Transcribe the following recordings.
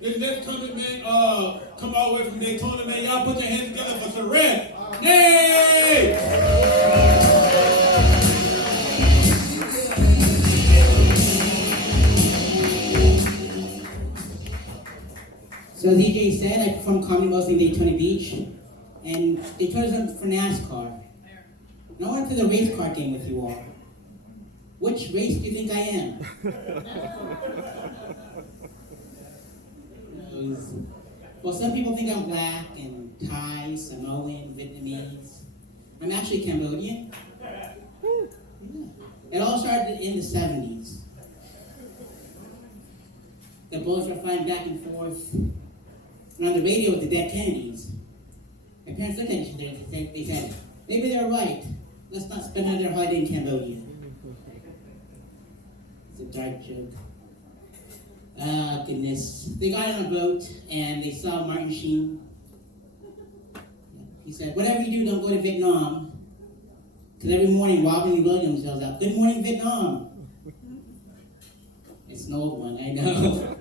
This next coming, man, come all the way from Daytona, man. Y'all put your hands together for Sareth Ney! So as EJ said, I perform comedy mostly in Daytona Beach, and Daytona's for NASCAR. And I want to play the race car game with you all. Which race do you think I am? Well, some people think I'm black and Thai, Samoan, Vietnamese. I'm actually Cambodian. Yeah. It all started in the 70s. The bullets were flying back and forth. And on the radio with the dead Kennedys. My parents looked at each other and they said, maybe they're right. Let's not spend another holiday in Cambodia. It's a dark joke. Oh, goodness. They got on a boat and they saw Martin Sheen. He said, whatever you do, don't go to Vietnam. Because every morning, Robin Williams yells out, good morning, Vietnam. It's an old one, I know.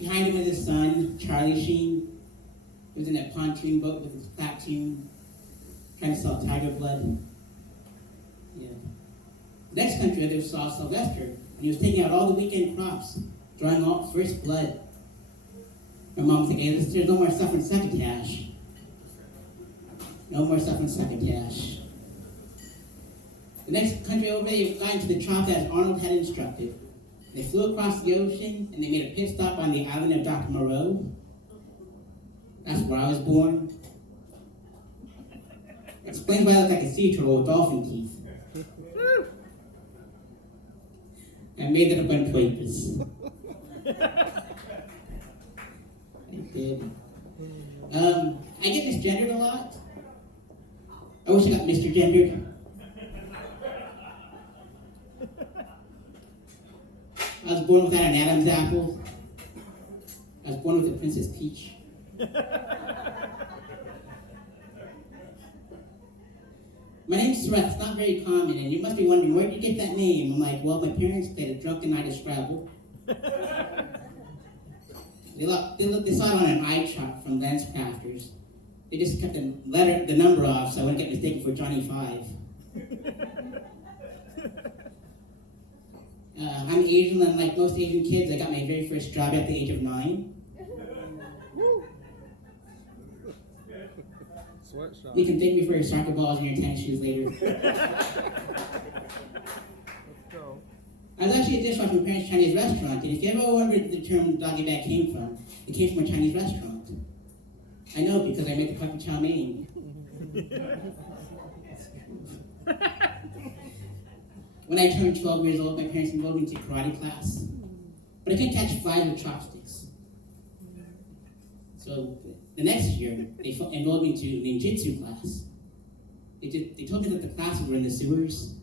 Behind him was his son, Charlie Sheen. He was in that pontoon boat with his platoon, trying to sell tiger blood. Yeah. The next country I saw Sylvester, and he was taking out all the weekend crops, drawing all first blood. My mom was thinking, hey, there's no more suffering succotash. No more suffering succotash. The next country over, they got into the chop as Arnold had instructed. They flew across the ocean, and they made a pit stop on the island of Dr. Moreau. That's where I was born. Explains why I look like a sea turtle with dolphin teeth. I made that up on purpose. I did. I get misgendered a lot. I wish I got Mr. Gendered. I was born without an Adam's apple. I was born with a Princess Peach. My name's Sareth. It's not very common, and you must be wondering, where did you get that name? I'm like, well, my parents played a drunken night of Scrabble. They saw it on an eye chart from Lens Crafters. They just kept the number off so I wouldn't get mistaken for Johnny Five. I'm Asian, and like most Asian kids, I got my very first job at the age of 9. Sweatshop. You can thank me for your soccer balls and your tennis shoes later. Let's go. I was actually a dishwasher from my parents' Chinese restaurant, and if you ever wondered where the term doggy bag came from, it came from a Chinese restaurant. I know because I made the puppy chow mein. When I turned 12 years old, my parents enrolled me into karate class. But I couldn't catch flies with chopsticks. So the next year, they enrolled me into ninjutsu class. They told me that the classes were in the sewers.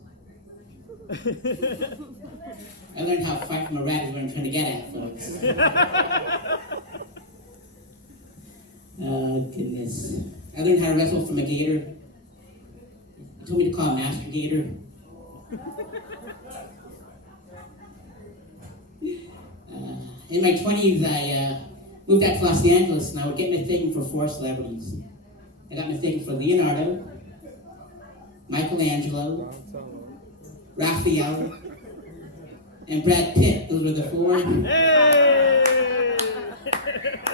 I learned how to fight from a rat is what I'm trying to get at, folks. Oh, goodness. I learned how to wrestle from a gator. They told me to call a master gator. In my 20s, I moved out to Los Angeles, and I would get mistaken for 4 celebrities. I got mistaken for Leonardo, Michelangelo, Raphael, and Brad Pitt. Those were the 4. Hey!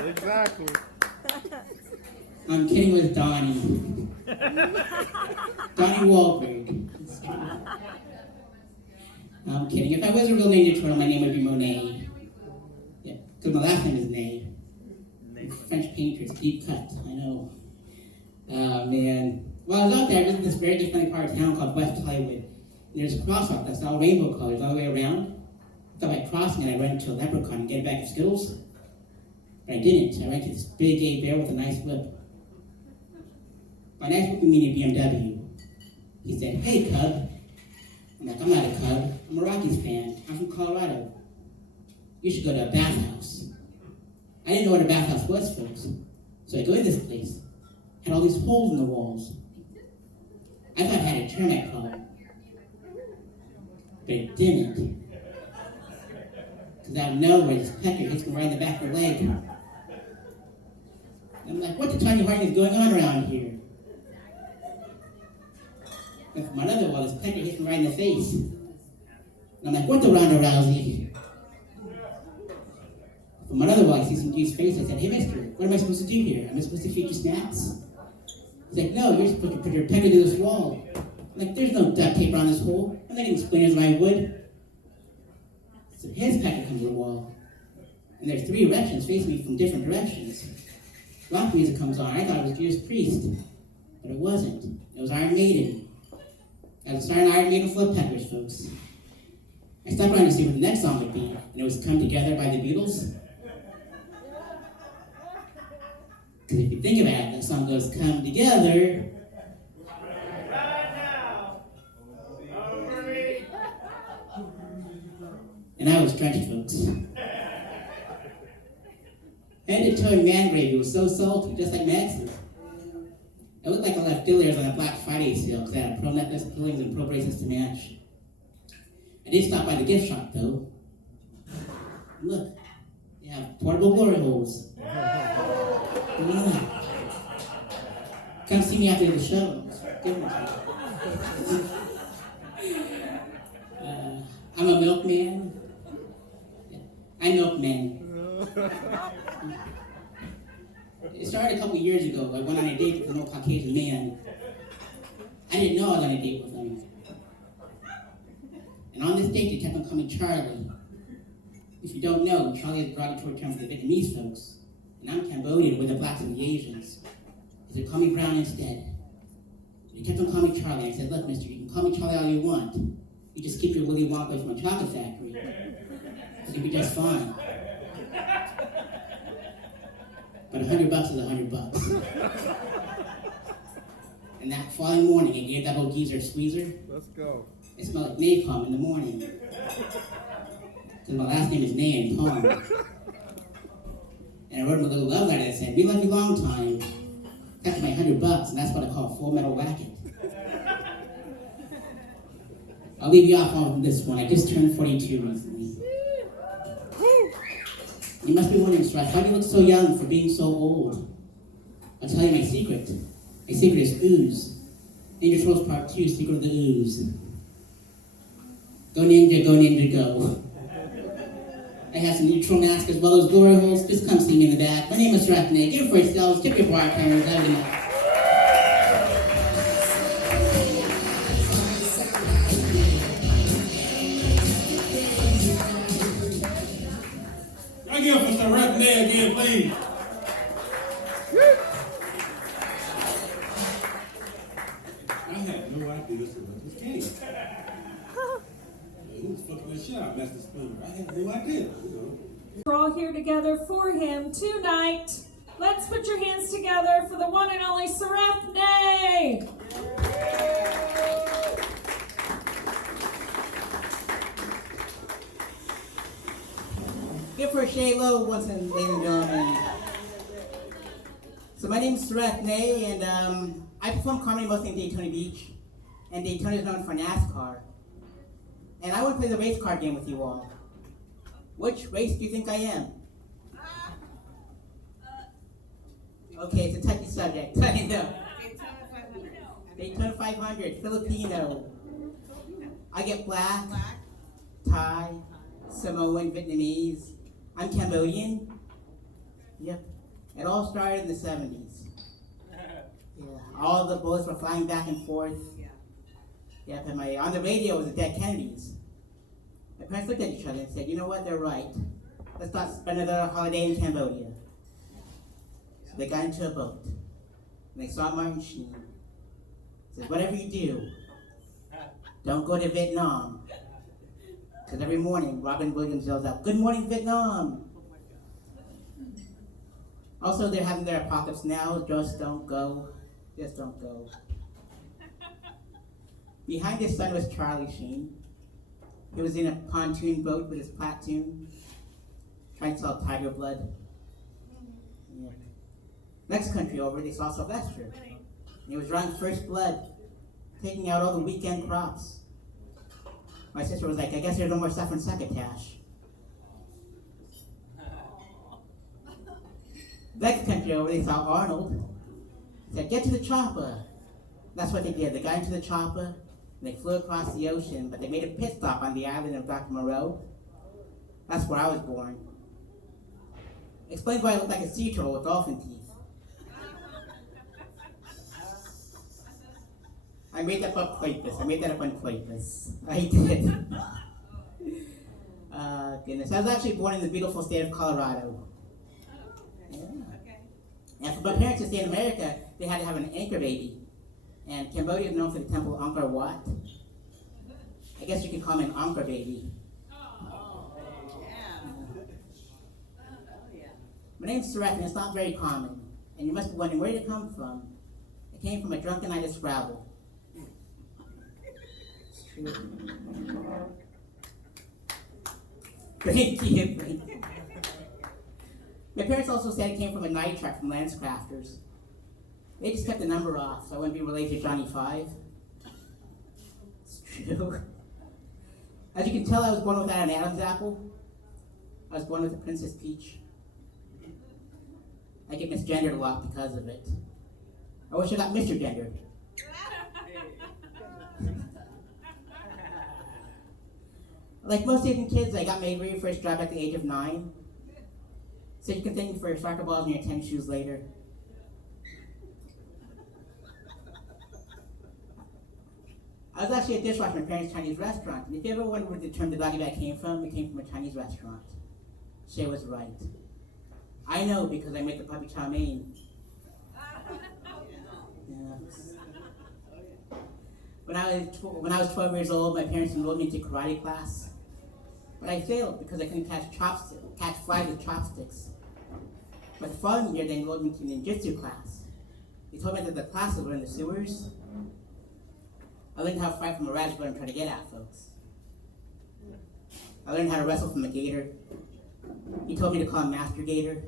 Exactly. I'm kidding with Donnie. Donnie Wahlberg. I'm kidding. If I was a real Ninja Turtle, my name would be Monet. Yeah, because my last name is Ney. French painter, it's deep cut, I know. Oh, man. Well, I was out there, I was in this very different part of town called West Hollywood. And there's a crosswalk that's all rainbow colors all the way around. I thought by crossing it, I ran into a leprechaun and get a bag of Skittles. But I didn't. I ran into this big gay bear with a nice whip. By nice whip, we mean a BMW. He said, hey, cub. I'm like, I'm not a cub. I'm a Rockies fan. I'm from Colorado. You should go to a bathhouse. I didn't know what a bathhouse was, folks. So I go to this place. Had all these holes in the walls. I thought I had a termite problem. But it didn't. Because out of nowhere, this pecker hits me right in the back of the leg. And I'm like, what the tiny heart is going on around here? And from another wall, this pecker hits me right in the face. And I'm like, what the Ronda Rousey? From another wall, I see some dude's face. I said, hey, mister, what am I supposed to do here? Am I supposed to feed you snacks? He's like, no, you're supposed to put your pecker through this wall. I'm like, there's no duct tape around this hole. I'm not going to explain it as I would. So his pecker comes to the wall. And there's 3 erections facing me from different directions. Rock music comes on. I thought it was Judas Priest. But it wasn't. It was Iron Maiden. I was starting Iron Maiden full of peckers, folks. I stopped around to see what the next song would be. And it was Come Together by the Beatles. Because if you think about it, that song goes, come together. And I was drenched, folks. Head to toe in man gravy was so salty, just like Max's. It looked like I left dealers on a Black Friday sale because I had pro necklace, pillings, and pro bracelets to match. I did stop by the gift shop, though. Look, they have portable glory holes. Yeah. Come see me after the show. Give them to you. I'm a milkman. I milk men. It started a couple years ago. I went on a date with an old Caucasian man. I didn't know I was on a date with him. And on this date, they kept on calling me Charley. If you don't know, Charley is a derogatory term for the Vietnamese folks. And I'm Cambodian with the blacks and the Asians. So they call me Brown instead. They kept on calling me Charley. I said, look, mister, you can call me Charley all you want. You just keep your Willy Wonka from a chocolate factory. You'll be just fine. But $100 is $100. And that following morning, I gave that old geezer a squeezer. Let's go. It smelled like napalm in the morning. Because my last name is Ney and Palm. And I wrote him a little love letter that said, we love you long time. That's my $100, and that's what I call Full Metal Racket. I'll leave you off on this one. I just turned 42 recently. You must be wondering, Stress, why do you look so young for being so old? I'll tell you my secret. My secret is ooze. Ninja Turtles Part 2, Secret of the Ooze. Go ninja, go. I have some neutral masks as well as glory holes. Just come see me in the back. My name is Sareth Ney. Give it for yourselves. Tip your bartenders. Have a good night. I give it for Sareth Ney again, please. I had no idea this was this case. He was fucking that shit out, Master Splinter. I had no idea. We're all here together for him tonight. Let's put your hands together for the one and only Sareth Ney. Give for Shaylo once and ladies and gentlemen. So my name is Sareth Ney, and I perform comedy mostly in Daytona Beach. And Daytona is known for NASCAR. And I want to play the race card game with you all. Which race do you think I am? Okay, it's a touchy subject. I know. Daytona 500, Filipino. I get black, Thai, Samoan, Vietnamese. I'm Cambodian. Yep. It all started in the 70s. Yeah. All the bullets were flying back and forth. Yep, and on the radio was the Dead Kennedys. My parents looked at each other and said, you know what, they're right. Let's not spend another holiday in Cambodia. So they got into a boat. And they saw Martin Sheen. He said, whatever you do, don't go to Vietnam. Because every morning, Robin Williams yells out, good morning, Vietnam. Also, they're having their apocalypse now. Just don't go. Just don't go. Behind his son was Charlie Sheen. He was in a pontoon boat with his platoon, trying to sell tiger blood. Yeah. Next country over, they saw Sylvester. He was drawing first blood, taking out all the weekend crops. My sister was like, I guess there's no more suffering succotash. Next country over, they saw Arnold. Said, get to the chopper. That's what they did. They got into the chopper, and they flew across the ocean, but they made a pit stop on the island of Dr. Moreau. That's where I was born. Explains why I look like a sea turtle with dolphin teeth. I made that up on purpose. I did. Goodness. I was actually born in the beautiful state of Colorado. Yeah. And for my parents to stay in America, they had to have an anchor baby. And Cambodia is known for the temple of Angkor Wat. I guess you could call me an Angkor baby. My name's Sareth, and it's not very common. And you must be wondering, where did it come from? It came from a drunken night of Scrabble. It's true. Thank you. My parents also said it came from a night track from Lancecrafters. They just kept the number off, so I wouldn't be related to Johnny Five. It's true. As you can tell, I was born without an Adam's apple. I was born with a Princess Peach. I get misgendered a lot because of it. I wish I got Mr. Gendered. Like most Asian kids, I got my very first job at the age of 9. So you can thank me for your soccer balls and your tennis shoes later. I was actually a dishwasher in my parents' Chinese restaurant. And if you ever wondered where the term the doggy bag came from, it came from a Chinese restaurant. Shay was right. I know because I make the puppy chow mein. Yeah. When I was 12 years old, my parents enrolled me into karate class. But I failed because I couldn't catch flies with chopsticks. But the following year, they enrolled me into ninjutsu class. They told me that the classes were in the sewers. I learned how to fight from a raspberry and try to get at folks. I learned how to wrestle from a gator. He told me to call him Master Gator.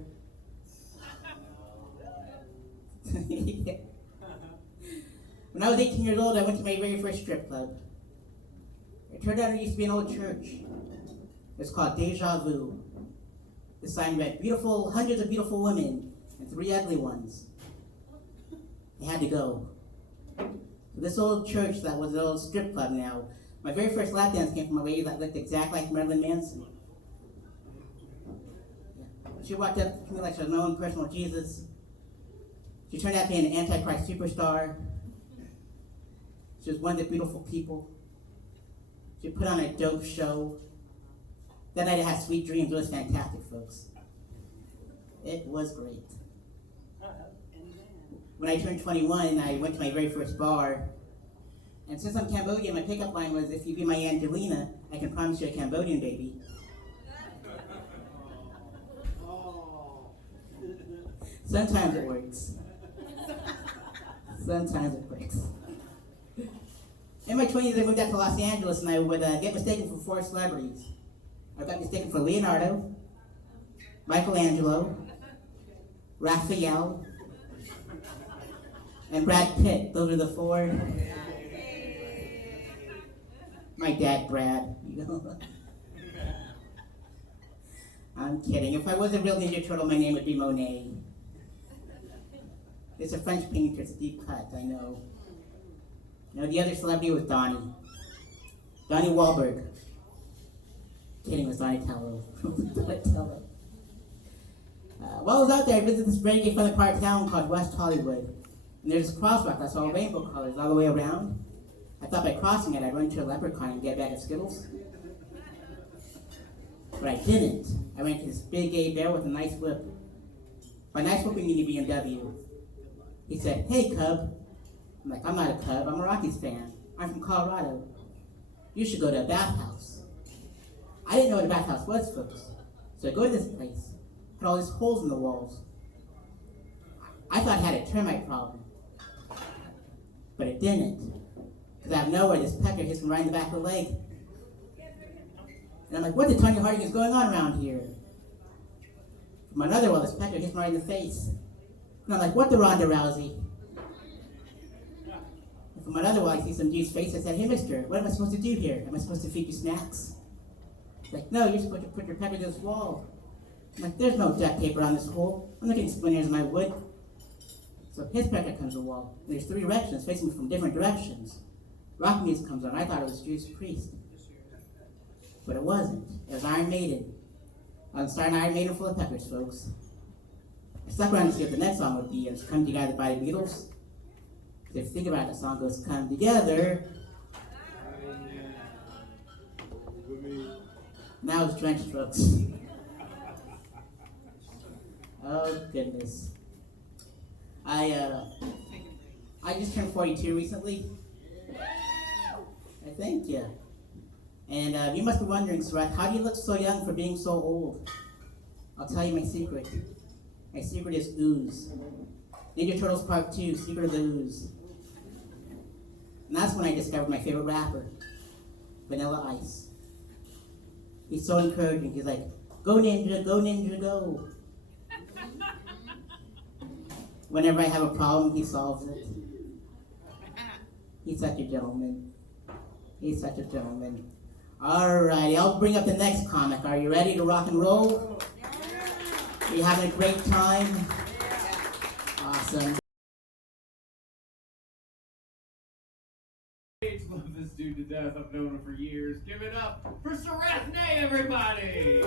When I was 18 years old, I went to my very first strip club. It turned out it used to be an old church. It's called Deja Vu. The sign read, beautiful, hundreds of beautiful women, and 3 ugly ones. They had to go. So this old church that was an old strip club now, my very first lap dance came from a lady that looked exactly like Marilyn Manson. She walked up to me like she was my own personal Jesus. She turned out to be an Antichrist superstar. She was one of the beautiful people. She put on a dope show. That night I had sweet dreams. It was fantastic, folks. It was great. When I turned 21, I went to my very first bar. And since I'm Cambodian, my pickup line was, if you be my Angelina, I can promise you a Cambodian baby. Sometimes it works. Sometimes it works. In my 20s, I moved out to Los Angeles, and I would get mistaken for 4 celebrities. I got mistaken for Leonardo, Michelangelo, Raphael, and Brad Pitt. Those are the 4. My dad, Brad, you know. I'm kidding. If I was a real Ninja Turtle, my name would be Monet. It's a French painter. It's a deep cut, I know. You know, the other celebrity was Donnie Wahlberg. Kidding, it was Donatello. Donatello. While I was out there, I visited this very funny part of town called West Hollywood. And there's this crosswalk that saw rainbow colors all the way around. I thought by crossing it, I'd run into a leprechaun and get a bag of Skittles. But I didn't. I ran into this big gay bear with a nice whip. By nice whip, we mean a BMW. He said, hey, cub. I'm like, I'm not a cub. I'm a Rockies fan. I'm from Colorado. You should go to a bathhouse. I didn't know what a bathhouse was, folks. So I go to this place. It had all these holes in the walls. I thought it had a termite problem. But it didn't. Because out of nowhere, this pecker hits me right in the back of the leg. And I'm like, what the Tony Harding is going on around here? From another wall, this pecker hits me right in the face. And I'm like, what the Ronda Rousey? And from another wall, I see some dude's face. I said, hey, mister, what am I supposed to do here? Am I supposed to feed you snacks? He's like, no, you're supposed to put your pecker to this wall. I'm like, there's no duct tape around this hole. I'm not getting splinters in my wood. So his packet comes to the wall. There's 3 directions facing me from different directions. Rock music comes on. I thought it was Judas Priest. But it wasn't. It was Iron Maiden. I was starting Iron Maiden full of peppers, folks. I stuck around to see what the next song would be, and it's Come Together by the Beatles. If you think about it, the song goes, come together. Now it's drenched, folks. Oh, goodness. I just turned 42 recently. Thank you. And you must be wondering, Sareth, how do you look so young for being so old? I'll tell you my secret. My secret is ooze. Ninja Turtles Part 2, Secret of the Ooze. And that's when I discovered my favorite rapper, Vanilla Ice. He's so encouraging. He's like, go ninja, go. Whenever I have a problem, he solves it. He's such a gentleman. He's such a gentleman. Alrighty, I'll bring up the next comic. Are you ready to rock and roll? Are you having a great time? Awesome. Love this dude to death. I've known him for years. Give it up for Sareth Ney, everybody!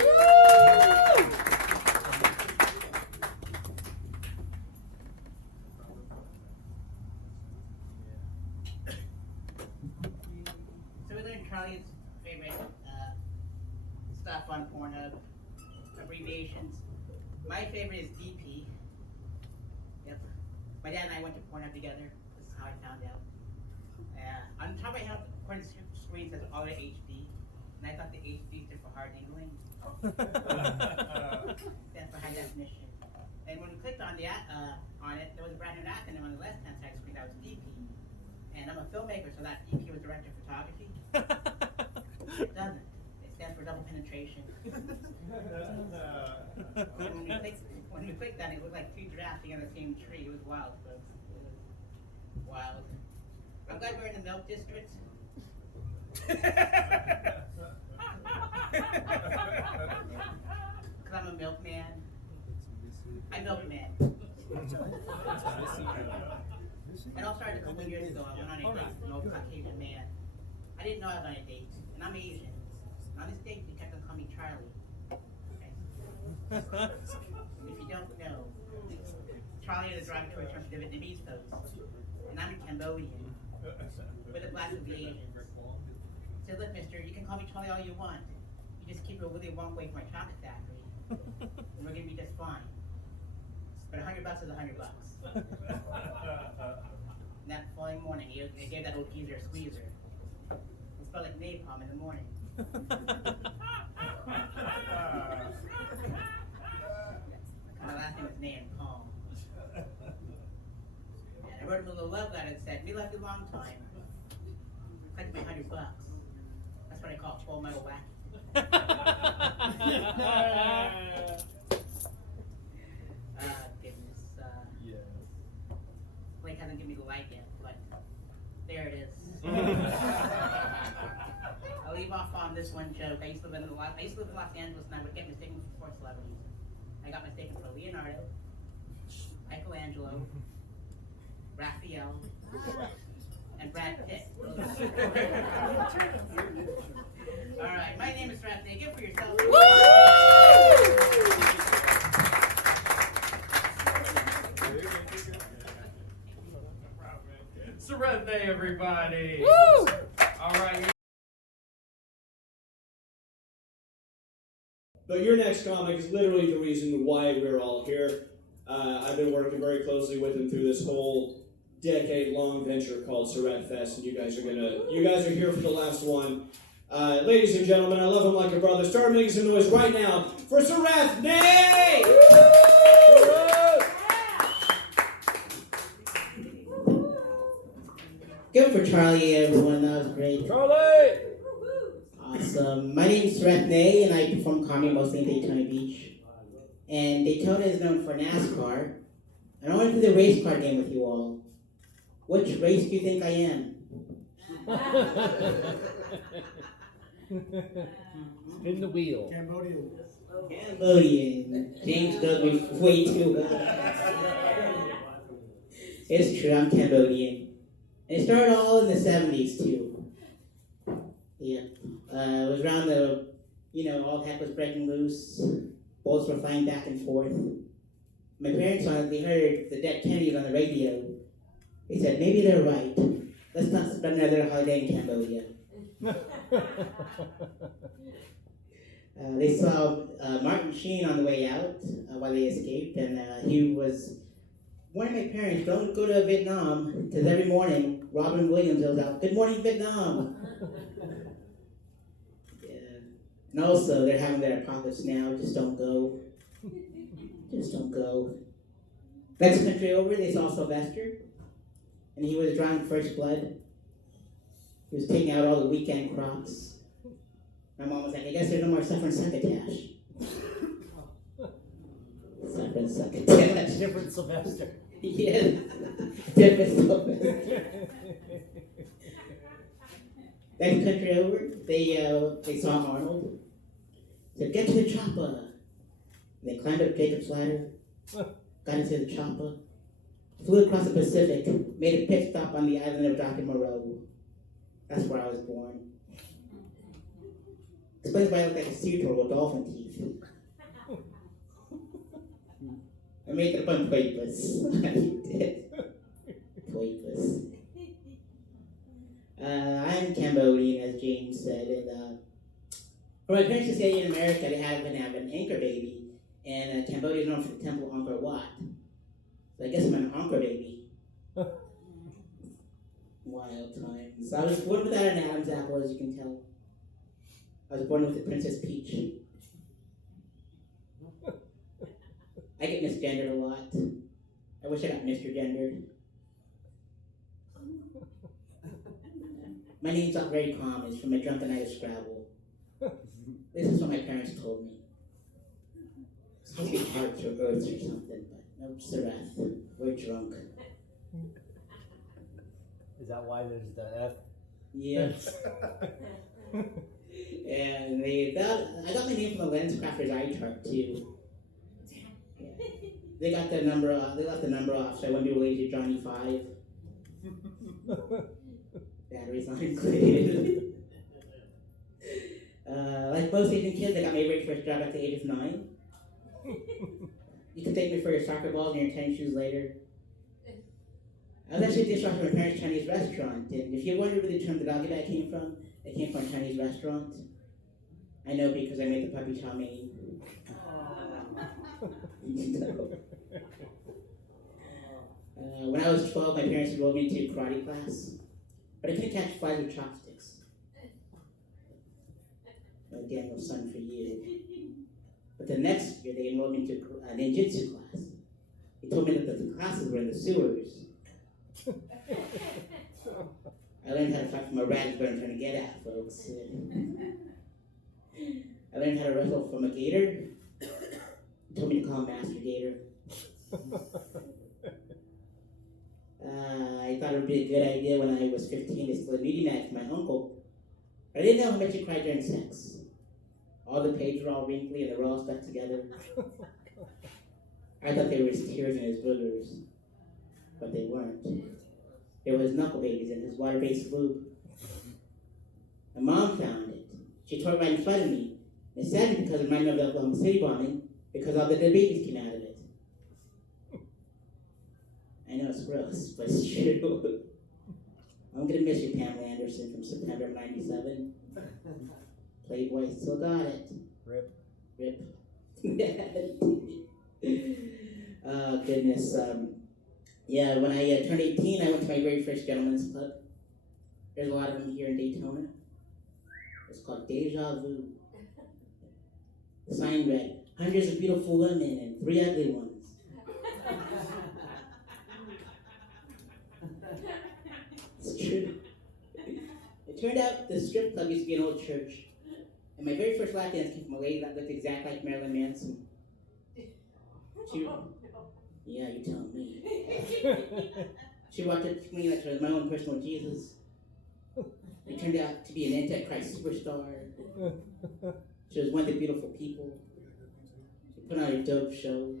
So we learned Charlie's favorite stuff on Pornhub, abbreviations. My favorite is DP. Yep. My dad and I went to Pornhub together. This is how I found out. On top I have the corner screen says Auto HD, and I thought the HD stood for hard angling. Stands for high definition. And when we clicked on the on it, there was a brand new acronym on the left-hand side of the screen that was DP. And I'm a filmmaker, so that DP was director of photography. It doesn't. It stands for double penetration. And when we clicked on it, it looked like 2 giraffes on the same tree. It was wild, folks. It was wild. I'm glad we're in the milk district. Because I'm a milkman. I'm milkman. It all started a couple years ago. I went on a date with an old Caucasian man. I didn't know I was on a date, and I'm Asian. And on this date, he kept on calling me Charlie. Okay. If you don't know, Charlie is a derogatory term for the Vietnamese folks, and I'm a Cambodian. With a glass of the Asians. So look, mister, you can call me Charlie all you want. You just keep it Willy Wonka away from my chocolate factory. And we're gonna be just fine. But $100 is $100. And that following morning, he gave that old geezer a squeezer. It smelled like napalm in the morning. My last name is Ney and Palm. I wrote him a little love letter that said, we loved you a long time. Like my $100. That's what I call full metal whack. Goodness. Blake hasn't given me the light yet, but there it is. I'll leave off on this one joke. I used to live in Los Angeles, and I would get mistaken for 4 celebrities. I got mistaken for Leonardo, Michelangelo, Raphael, and Brad Pitt. All right, my name is Sareth Ney. Give it for yourself. Sareth Ney, everybody! All right. But your next comic is literally the reason why we're all here. I've been working very closely with him through this whole decade-long venture called Sareth Fest, and you guys are here for the last one. Ladies and gentlemen, I love him like a brother. Start making some noise right now for Sareth Ney! Good for Charlie, everyone. That was great. Charlie! Awesome. My name is Sareth Ney, and I perform comedy mostly in Daytona Beach. And Daytona is known for NASCAR. And I want to play the race car game with you all. Which race do you think I am? Spin the wheel. Cambodian. James does me way too well. It's true, I'm Cambodian. And it started all in the 70s too. Yeah. It was around the, all heck was breaking loose. Bullets were flying back and forth. My parents they heard the dead Kennedys on the radio. They said, maybe they're right. Let's not spend another holiday in Cambodia. They saw Martin Sheen on the way out while they escaped, and he was warning my parents, don't go to Vietnam, because every morning Robin Williams yells out, "Good morning, Vietnam!" Yeah. And also, they're having their apocalypse now, just don't go. Just don't go. Next country over, they saw Sylvester, and he was drawing first blood. He was taking out all the weekend crops. My mom was like, I guess there's no more suffering succotash. Suffering succotash. Different Sylvester. Yeah, different Sylvester. Next country over, they saw Arnold. Said, get to the chopper. They climbed up Jacob's ladder, got into the chopper, flew across the Pacific, made a pit stop on the island of Dr. Moreau. That's where I was born. Explains why I look like a sea turtle with dolphin teeth. I made it up on purpose. I did. Purpose. I'm Cambodian, as James said, and for my parents to stay in America, they had to have an anchor baby. And Cambodia is known for the temple of Angkor Wat. So I guess I'm an Angkor baby. Wild times. I was born without an Adam's apple, as you can tell. I was born with the Princess Peach. I get misgendered a lot. I wish I got Mr. Gendered. My name's not very common. It's from a drunken night of Scrabble. This is what my parents told me. It's supposed to be hearts or earths or something, but no, Sareth. We're drunk. Is that why there's the F? Yes. And I got my name from the LensCrafters eye chart too. Yeah. They got the number off. They left the number off, so I went to related to Johnny 5. Batteries not included. Like most Asian kids, I got my very first job at the age of 9. You can thank me for your soccer balls and your tennis shoes later. I was actually a dishwasher at my parents' Chinese restaurant, and if you wonder where the term the doggy bag came from, it came from a Chinese restaurant. I know because I made the puppy chow mein. When I was 12, my parents enrolled me into karate class, but I couldn't catch flies with chopsticks. Again, no son for you. But the next year, they enrolled me into a ninjutsu class. They told me that the classes were in the sewers. I learned how to fight from a rat is what I'm trying to get at, folks. I learned how to wrestle from a gator. They told me to call him Master Gator. I thought it would be a good idea when I was 15 to steal a nudie mag from my uncle. I didn't know how much he cried during sex. All the pages were all wrinkly and they were all stuck together. I thought they were his tears and his boogers, but they weren't. There was knuckle babies in his water-based lube. My mom found it. She tore it right in front of me. It's sad because it reminded me of the Oklahoma City bombing because all the dead babies came out of it. I know it's gross, but it's true. I'm gonna miss you, Pamela Anderson from September of '97. Playboy still got it. Rip. Rip. Oh, goodness. Yeah, when I turned 18, I went to my very first gentleman's club. There's a lot of them here in Daytona. It's called Deja Vu. The sign read, hundreds of beautiful women and 3 ugly ones. It's true. It turned out the strip club used to be an old church. And my very first lap dance came from a lady that looked exactly like Marilyn Manson. Yeah, you tell me. She walked up to me like she was my own personal Jesus. We turned out to be an Antichrist superstar. She was one of the beautiful people. She put on a dope show.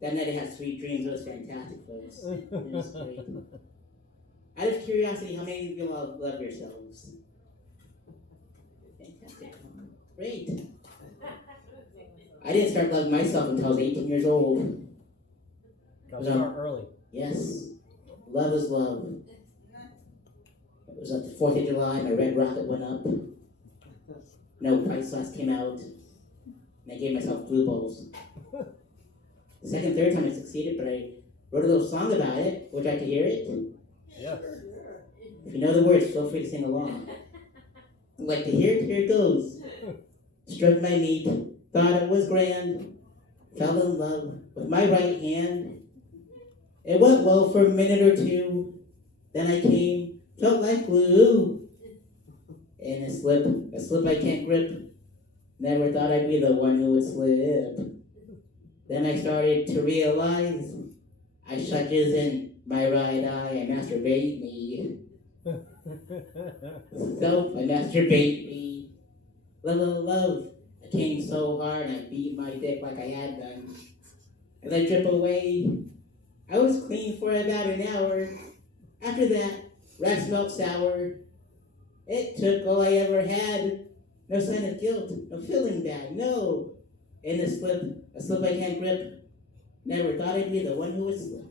That night I had sweet dreams. It was fantastic, folks. It was great. Out of curiosity, how many of you all love yourselves? Fantastic. Great. I didn't start loving myself until I was 18 years old. Got to start early. Yes. Love is love. It was up the 4th of July, my red rocket went up. No price list came out. And I gave myself blue balls. The second, third time I succeeded, but I wrote a little song about it. Would you like to hear it? Yes. If you know the words, feel free to sing along. I'd like to hear it, here it goes. Struck my meat, thought it was grand. Fell in love with my right hand. It went well for a minute or two. Then I came, felt like glue. And a slip I can't grip. Never thought I'd be the one who would slip. Then I started to realize I shut jizz in my right eye and masturbate me. So I masturbate me. Love. I came so hard I beat my dick like I had done. As I drip away, I was clean for about an hour. After that, rat smelled sour. It took all I ever had. No sign of guilt, no feeling bad, no. In a slip I can't grip. Never thought I'd be the one who would slip.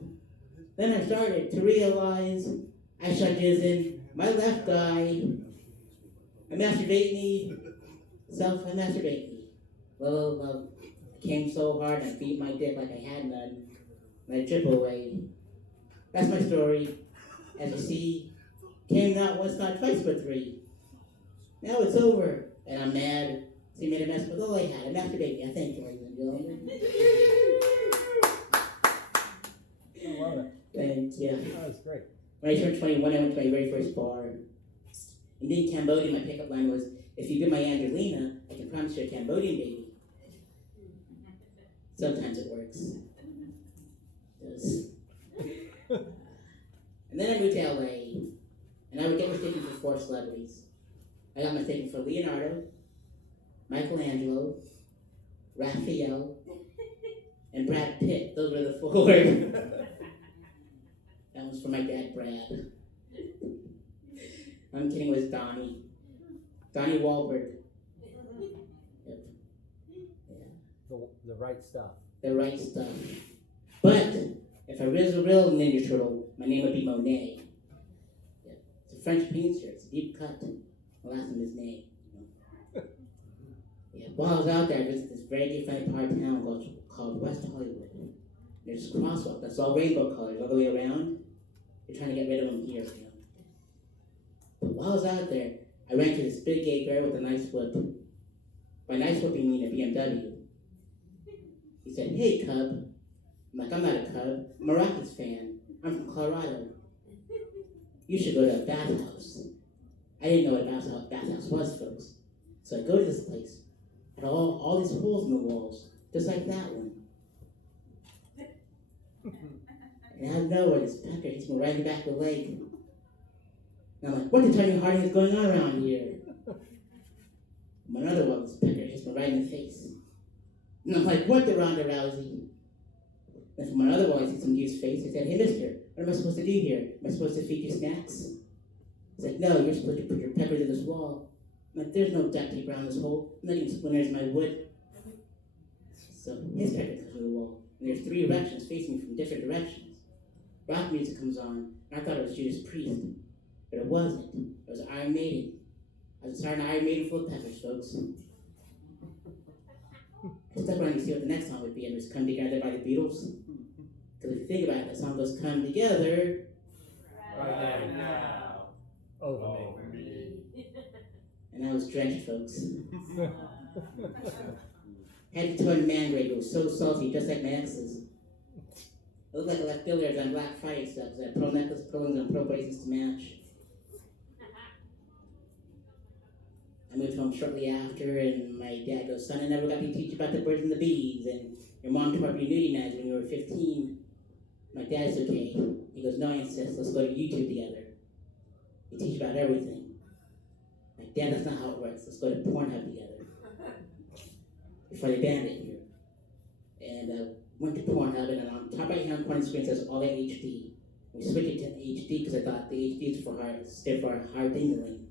Then I started to realize I shut jizz in my left eye. I masturbate me. I masturbate me. Love. I came so hard I beat my dick like I had none. And I drip away. That's my story. As you see, came not once, not twice, but 3. Now it's over, and I'm mad. So you made a mess with all I had. I masturbate me. I thank you, ladies and gentlemen. I love it. Thank you. That was great. When I turned 21, I went to my very first bar. And in Cambodia, my pickup line was, if you be my Angelina, I can promise you a Cambodian baby. Sometimes it works. It does. And then I moved to LA, and I would get mistaken for 4 celebrities. I got mistaken for Leonardo, Michelangelo, Raphael, and Brad Pitt. Those were the 4. That was for my dad, Brad. I'm kidding, it was Donnie Wahlberg. Yep. Yeah. The right stuff. The right stuff. But if I was a real Ninja Turtle, my name would be Monet. Yeah. It's a French painter. It's a deep cut. My last name is Ney. Yeah. While I was out there, I visited this very different part of town called West Hollywood. There's a crosswalk that's all rainbow colors all the way around. They're trying to get rid of them here, you know. But while I was out there, I ran to this big gay bear with a nice whip. By nice whip, you mean a BMW. He said, "Hey, cub." I'm like, "I'm not a cub. I'm a Rockies fan. I'm from Colorado. You should go to a bathhouse." I didn't know what a bathhouse was, folks. So I go to this place. Had all these holes in the walls, just like that one. And out of nowhere, this pecker hits me right in the back of the leg. And I'm like, what the Tony Harding is going on around here? And another one, this pecker hits me right in the face. And I'm like, what the Ronda Rousey? And from another one, I see some dude's face. I said, "Hey, mister, what am I supposed to do here? Am I supposed to feed you snacks?" He's like, "No, you're supposed to put your peppers in this wall." I'm like, "There's no duct tape around this hole. I'm not even splinters in my wood." So his pecker comes to the wall. And there's 3 erections facing me from different directions. Rock music comes on, and I thought it was Judas Priest. But it wasn't. It was Iron Maiden. I was starting Iron Maiden full of peppers, folks. I stuck around to see what the next song would be, and it was Come Together by the Beatles. Because if you think about it, the song goes, "Come together." Right now. Over me. And I was drenched, folks. Had to throw in a man grave. It was so salty, just like my ex's. It looked like I left billiards on Black Friday stuff, because I had pearl necklace, pearl rings, and pearl bracelets to match. I moved home shortly after, and my dad goes, "Son, I never got to teach you about the birds and the bees, and your mom taught you nudie mags when you were 15. My dad's okay. He goes, "No, I insist. Let's go to YouTube together." He teaches you about everything. Like, Dad, that's not how it works. Let's go to Pornhub together. Before they banned it here. And went to Pornhub, and on top right hand corner screen says all HD. We switched it to HD because I thought the HD is stood for high dingling.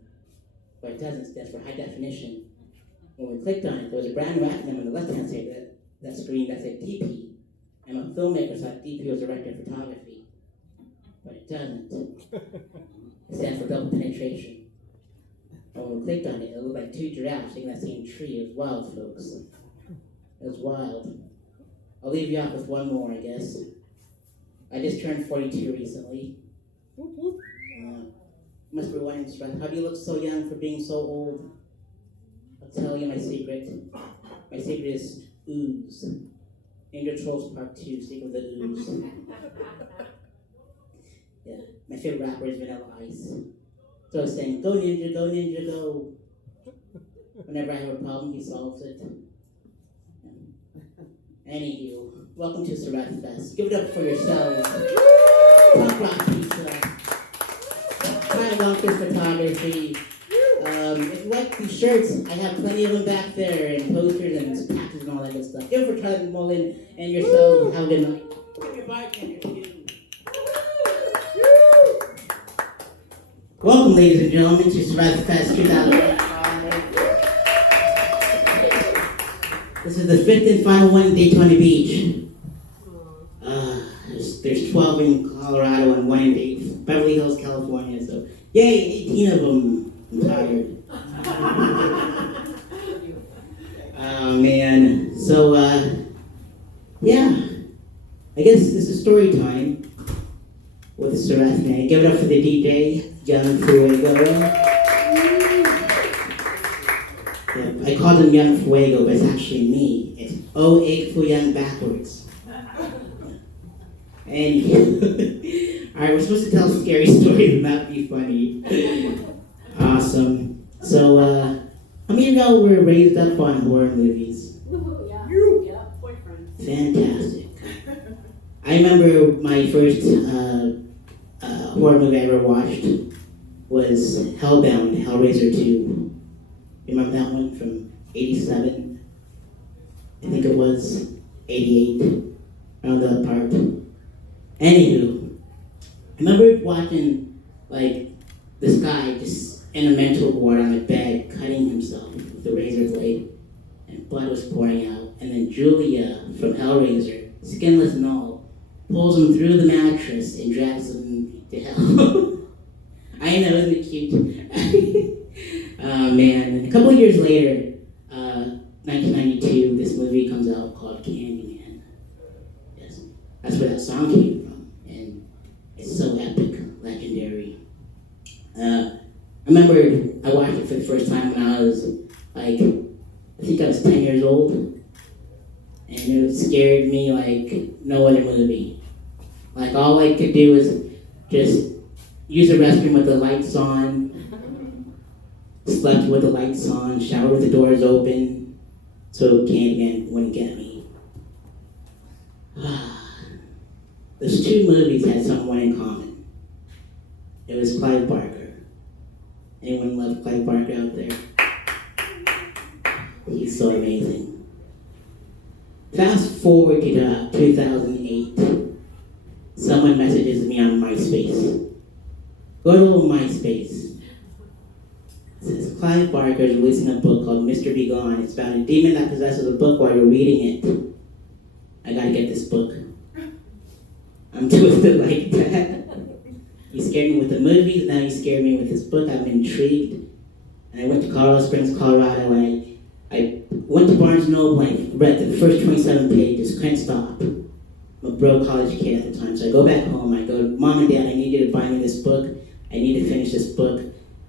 But it doesn't, it stands for high definition. When we clicked on it, there was a brand new acronym on the left hand side of that screen that said DP. I'm a filmmaker, so DP was director of photography. But it doesn't. It stands for double penetration. And when we clicked on it, it looked like two giraffes in that same tree. It was wild, folks. It was wild. I'll leave you off with one more, I guess. I just turned 42 recently. Must be wondering, how do you look so young for being so old? I'll tell you my secret. My secret is ooze. Ninja Trolls Part 2, Secret of the Ooze. Yeah, my favorite rapper is Vanilla Ice. So I was saying, go ninja, go ninja, go. Whenever I have a problem, he solves it. Anywho, welcome to Sareth Fest. Give it up for yourselves. Punk rock pizza. Hi, Longfritz photography. If you like these shirts, I have plenty of them back there, and posters and patches and all that good stuff. Give it for Charley McMullen and yourselves. Have a good night. Give your bartender too. Welcome, ladies and gentlemen, to Sareth Fest 2005. This is the 5th and final one in Daytona Beach. There's 12 in Colorado and 1 in Beverly Hills, California. So, yay, 18 of them. I'm tired. Oh, man. So, yeah. I guess this is story time with Sareth Ney. Give it up for the DJ, Young Fuego. Yeah, I called him Young Fuego, but it's actually me. It's O-Egg Fu Young backwards. And alright, we're supposed to tell scary stories and that would be funny. Awesome. So, how many of y'all were raised up on horror movies? Yeah, boyfriend. Fantastic. I remember my first horror movie I ever watched was Hellbound, Hellraiser 2. Remember that one from 87? I think it was 88, around that part. Anywho, I remember watching, like, this guy just in a mental ward on a bed, cutting himself with the razor blade, and blood was pouring out. And then Julia from Hellraiser, skinless and all, pulls him through the mattress and drags him to hell. I know, isn't it cute? Oh, man. And a couple of years later, 1992, this movie comes out called Candyman. Yes, that's where that song came from. And it's so epic, legendary. I remember I watched it for the first time when I was, like, I think I was 10 years old. And it scared me like no other movie. Like, all I could do was just use the restroom with the lights on, slept with the lights on, showered with the doors open, so Candyman wouldn't get me. Those two movies had someone in common. It was Clive Barker. Anyone love Clive Barker out there? He's so amazing. Fast forward to 2008. Someone messages me on MySpace. Go to MySpace. It says Clive Barker is releasing a book called Mr. Be Gone. It's about a demon that possesses a book while you're reading it. I gotta get this book. I'm twisted like that. You scared me with the movies, now you scared me with this book. I'm intrigued. And I went to Colorado Springs, Colorado, and I went to Barnes & Noble and read the first 27 pages, couldn't stop. I'm a broke college kid at the time, so I go back home, I go, Mom and Dad, I need you to buy me this book. I need to finish this book.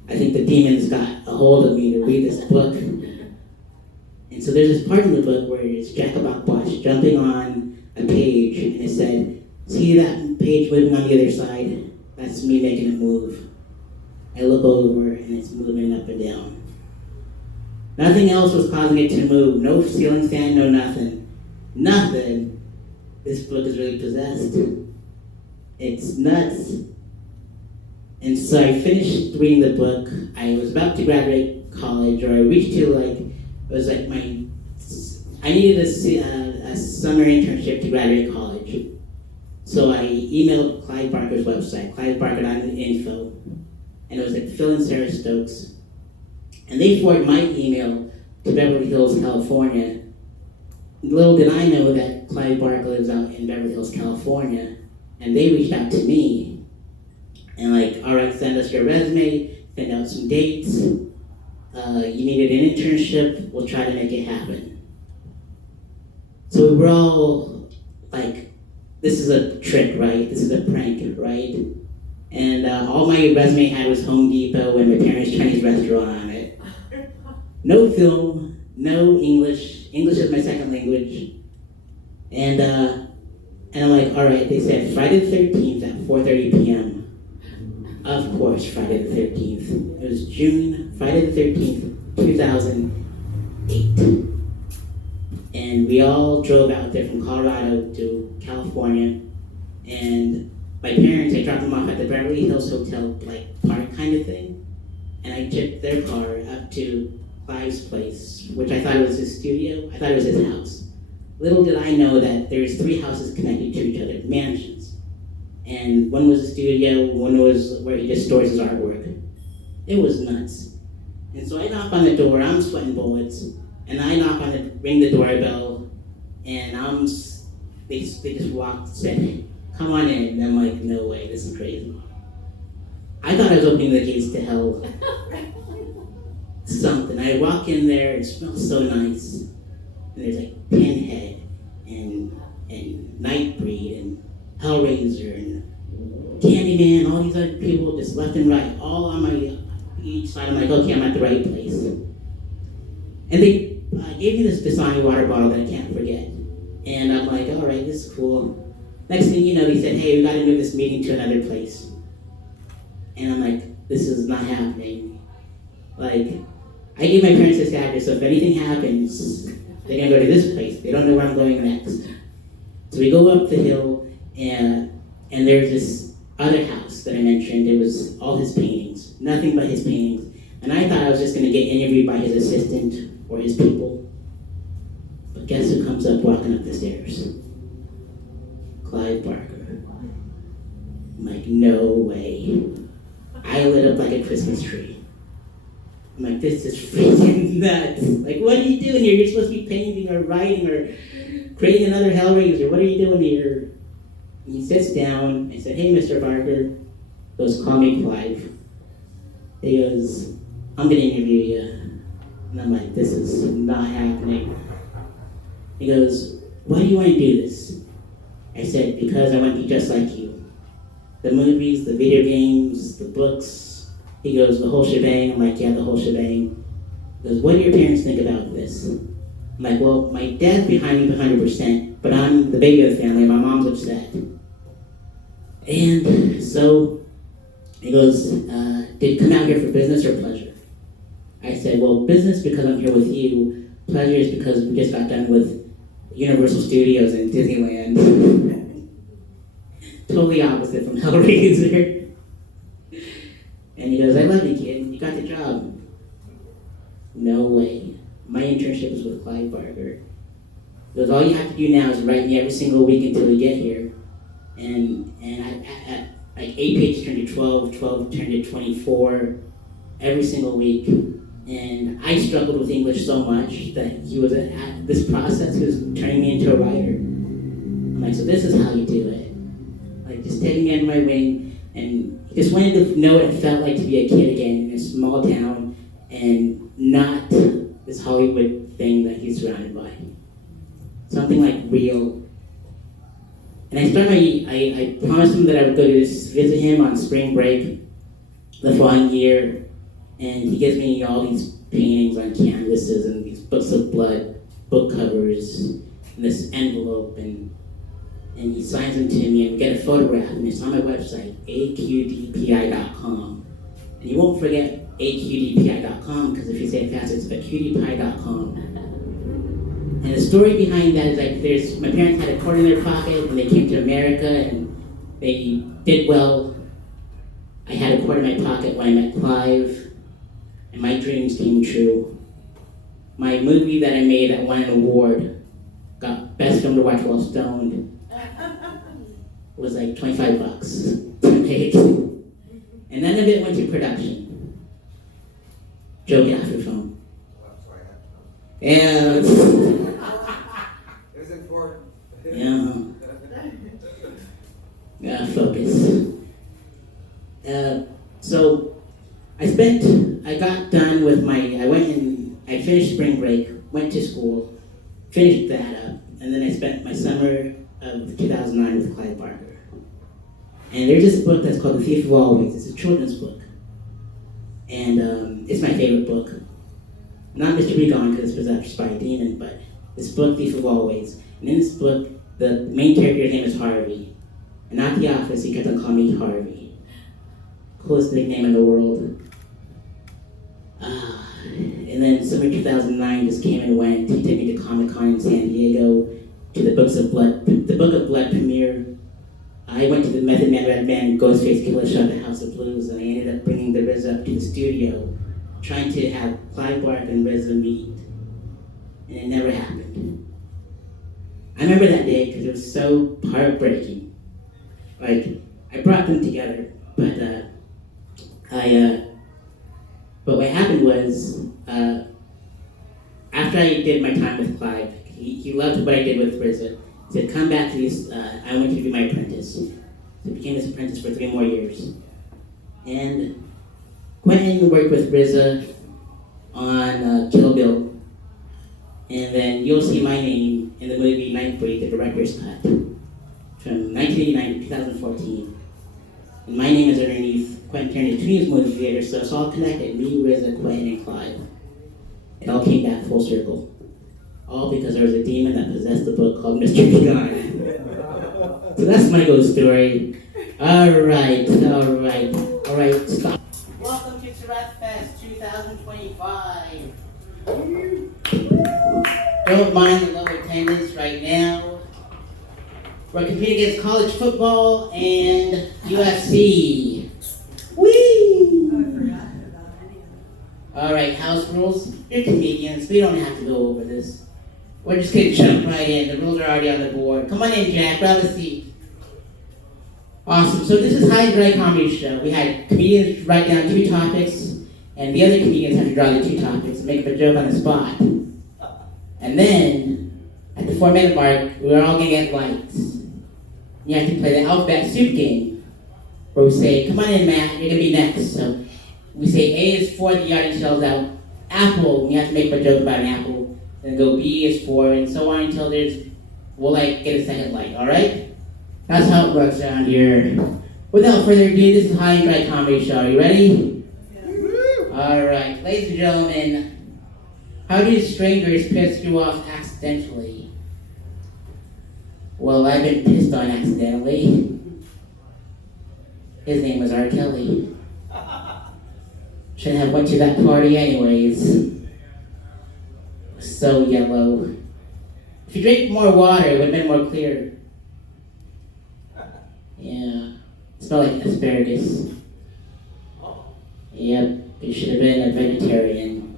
I think the demons got a hold of me to read this book. And so there's this part in the book where it's Jacobot Bosch jumping on a page, and it said, see that page moving on the other side? That's me making it move. I look over, and it's moving up and down. Nothing else was causing it to move. No ceiling fan, no nothing. Nothing. This book is really possessed. It's nuts. And so I finished reading the book. I was about to graduate college, or I reached to like, it was like I needed a summer internship to graduate college. So I emailed Clive Barker's website, clivebarker.info, and it was like Phil and Sarah Stokes. And they forwarded my email to Beverly Hills, California. Little did I know that Clive Barker lives out in Beverly Hills, California, and they reached out to me and like, all right, send us your resume, send out some dates. You needed an internship, we'll try to make it happen. So we were all like, this is a trick, right? This is a prank, right? And all my resume had was Home Depot and my parents' Chinese restaurant on it. No film, no English. English is my second language. And I'm like, all right, they said Friday the 13th at 4:30 p.m. Of course, Friday the 13th. It was Friday the 13th, 2008. And we all drove out there from Colorado to California. And my parents, I dropped them off at the Beverly Hills Hotel, like park kind of thing. And I took their car up to Clive's place, which I thought was his studio. I thought it was his house. Little did I know that there's 3 houses connected to each other, mansions. And one was a studio, one was where he just stores his artwork. It was nuts. And so I knock on the door, I'm sweating bullets, and I ring the doorbell, and they just walked, said, come on in. And I'm like, no way, this is crazy. I thought I was opening the gates to hell. Something. I walk in there, it smells so nice. And there's like Pinhead and Nightbreed and Hellraiser and Candyman, all these other people just left and right, all on each side. I'm like, okay, I'm at the right place. And they gave me this Dasani water bottle that I can't forget. And I'm like, all right, this is cool. Next thing you know, they said, hey, we gotta move this meeting to another place. And I'm like, this is not happening. Like, I gave my parents this address, so if anything happens, they're gonna go to this place. They don't know where I'm going next. So we go up the hill, and there's this other house that I mentioned. It was all his paintings, nothing but his paintings. And I thought I was just gonna get interviewed by his assistant or his people. But guess who comes up walking up the stairs? Clive Barker. I'm like, no way. I lit up like a Christmas tree. I'm like, this is freaking nuts. Like, what are you doing here? You're supposed to be painting or writing or creating another Hellraiser. What are you doing here? And he sits down. I said, hey, Mr. Barker. He goes, call me Clive. He goes, I'm going to interview you. And I'm like, this is not happening. He goes, why do you want to do this? I said, because I want to be just like you. The movies, the video games, the books. He goes, the whole shebang. I'm like, yeah, the whole shebang. He goes, what do your parents think about this? I'm like, well, my dad's behind me 100%, but I'm the baby of the family. My mom's upset. And so he goes, did you come out here for business or pleasure? I said, well, business because I'm here with you. Pleasure is because we just got done with Universal Studios and Disneyland. Totally opposite from Hellraiser. And he goes, I love you, kid. You got the job. No way. My internship was with Clive Barker. He goes, all you have to do now is write me every single week until we get here. And at like 8 pages turned to 12, 12 turned to 24, every single week. And I struggled with English so much that he was at this process, he was turning me into a writer. I'm like, so this is how you do it. Like, just taking me under my wing, and he just wanted to know what it felt like to be a kid again in a small town and not this Hollywood thing that he's surrounded by. Something like real. And I promised him that I would go to visit him on spring break the following year, and he gives me all these paintings on canvases and these books of blood, book covers, and this envelope, and he signs them to me, and we get a photograph, and it's on my website, aqdpi.com. And you won't forget aqdpi.com, because if you say it fast, it's aqdpi.com. And the story behind that is like, my parents had a quarter in their pocket, and they came to America, and they did well. I had a quarter in my pocket when I met Clive, and my dreams came true. My movie that I made that won an award, got best film to watch while stoned, was like $25 to make. And none of it went to production. Joke after film. And It was important. yeah, focus. So I got done with I finished spring break, went to school, finished that up, and then I spent my summer of 2009 with Clive Barker. And there's this book that's called The Thief of Always. It's a children's book. And it's my favorite book. Not Mr. Be Gone, because this was actually by a demon, but this book, Thief of Always. And in this book, the main character's name is Harvey. And at the office, he kept on calling me Harvey. Coolest nickname in the world. And then summer 2009 just came and went. He took me to Comic-Con in San Diego, to the Book of Blood premiere. I went to the Method Man, Red Man, Ghostface Killer Show at the House of Blues, and I ended up bringing the RZA up to the studio, trying to have Clive Barker and RZA meet, and it never happened. I remember that day because it was so heartbreaking. Like, I brought them together, but what happened was, after I did my time with Clive, he loved what I did with RZA. He said, come back to this, I want you to be my apprentice. So I became his apprentice for 3 more years. And Quentin worked with RZA on Kill Bill. And then you'll see my name in the movie Nightbreed, the director's cut, from 1989 to 2014. And my name is underneath Quentin Tarantino's movie theater, so it's all connected, me, RZA, Quentin, and Clive. It all came back full circle. All because there was a demon that possessed the book called Mr. Be Gone. So that's my ghost story. All right, stop. Welcome to Sareth Fest 2025. Don't mind the low attendance right now. We're competing against college football and UFC. Whee! All right, house rules. You're comedians. We don't have to go over this. We're just gonna jump right in. The rules are already on the board. Come on in, Jack. Grab a seat. Awesome. So this is High Dry Comedy Show. We had comedians write down 2 topics, and the other comedians have to draw the 2 topics and make up a joke on the spot. And then, at the 4-minute mark, we're all gonna get lights. You have to play the alphabet soup game, where we say, come on in, Matt, you're gonna be next. So we say A is for, the audience yells out, apple, and you have to make up a joke about an apple. Then go B is for, and so on until we'll get a second light, alright? That's how it works around here. Without further ado, this is High and Dry Comedy Show. Are you ready? Yeah. Alright, ladies and gentlemen, how do strangers piss you off accidentally? Well, I've been pissed on accidentally. His name was R. Kelly. Shouldn't have went to that party anyways. So yellow. If you drink more water, it would have been more clear. Yeah. It smelled like asparagus. Yep, it should have been a vegetarian.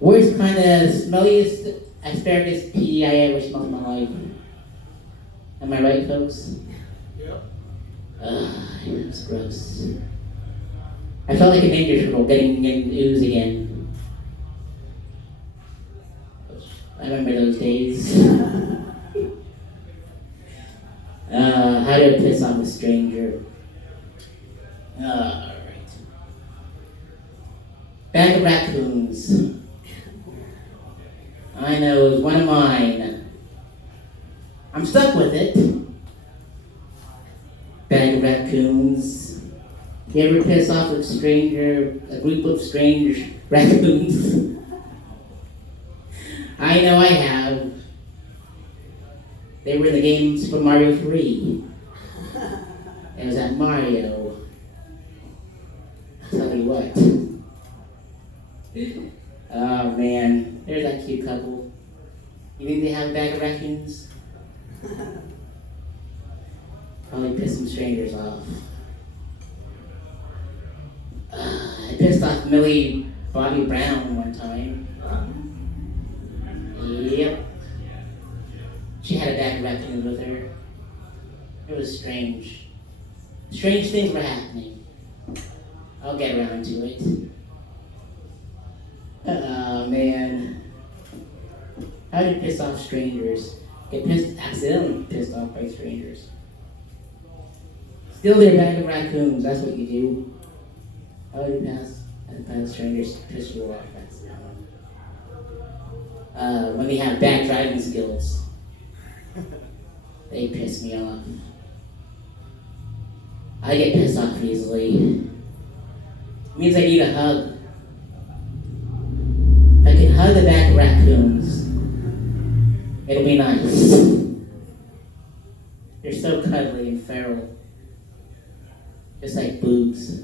Worst kind of smelliest asparagus pea I ever smelled in my life. Am I right, folks? Yep. It's gross. I felt like a ninja turtle getting in ooze again. I remember those days. How to piss off a stranger. Alright. Bag of raccoons. I know, it was one of mine. I'm stuck with it. Bag of raccoons. You ever piss off a group of strange raccoons? I know I have. They were in the game Super Mario 3. It was at Mario. I'll tell you what. Oh man, there's that cute couple. You think they have a bag of raccoons? Probably piss some strangers off. pissed off Millie Bobby Brown one time. Yep. She had a bag of raccoons with her. It was strange. Strange things were happening. I'll get around to it. Oh man. How do you piss off strangers? Accidentally pissed off by strangers. Steal their bag of raccoons, that's what you do. How do you pass strangers piss you off? When they have bad driving skills. They piss me off. I get pissed off easily. It means I need a hug. If I can hug a bag of raccoons, it'll be nice. They're so cuddly and feral. Just like boobs.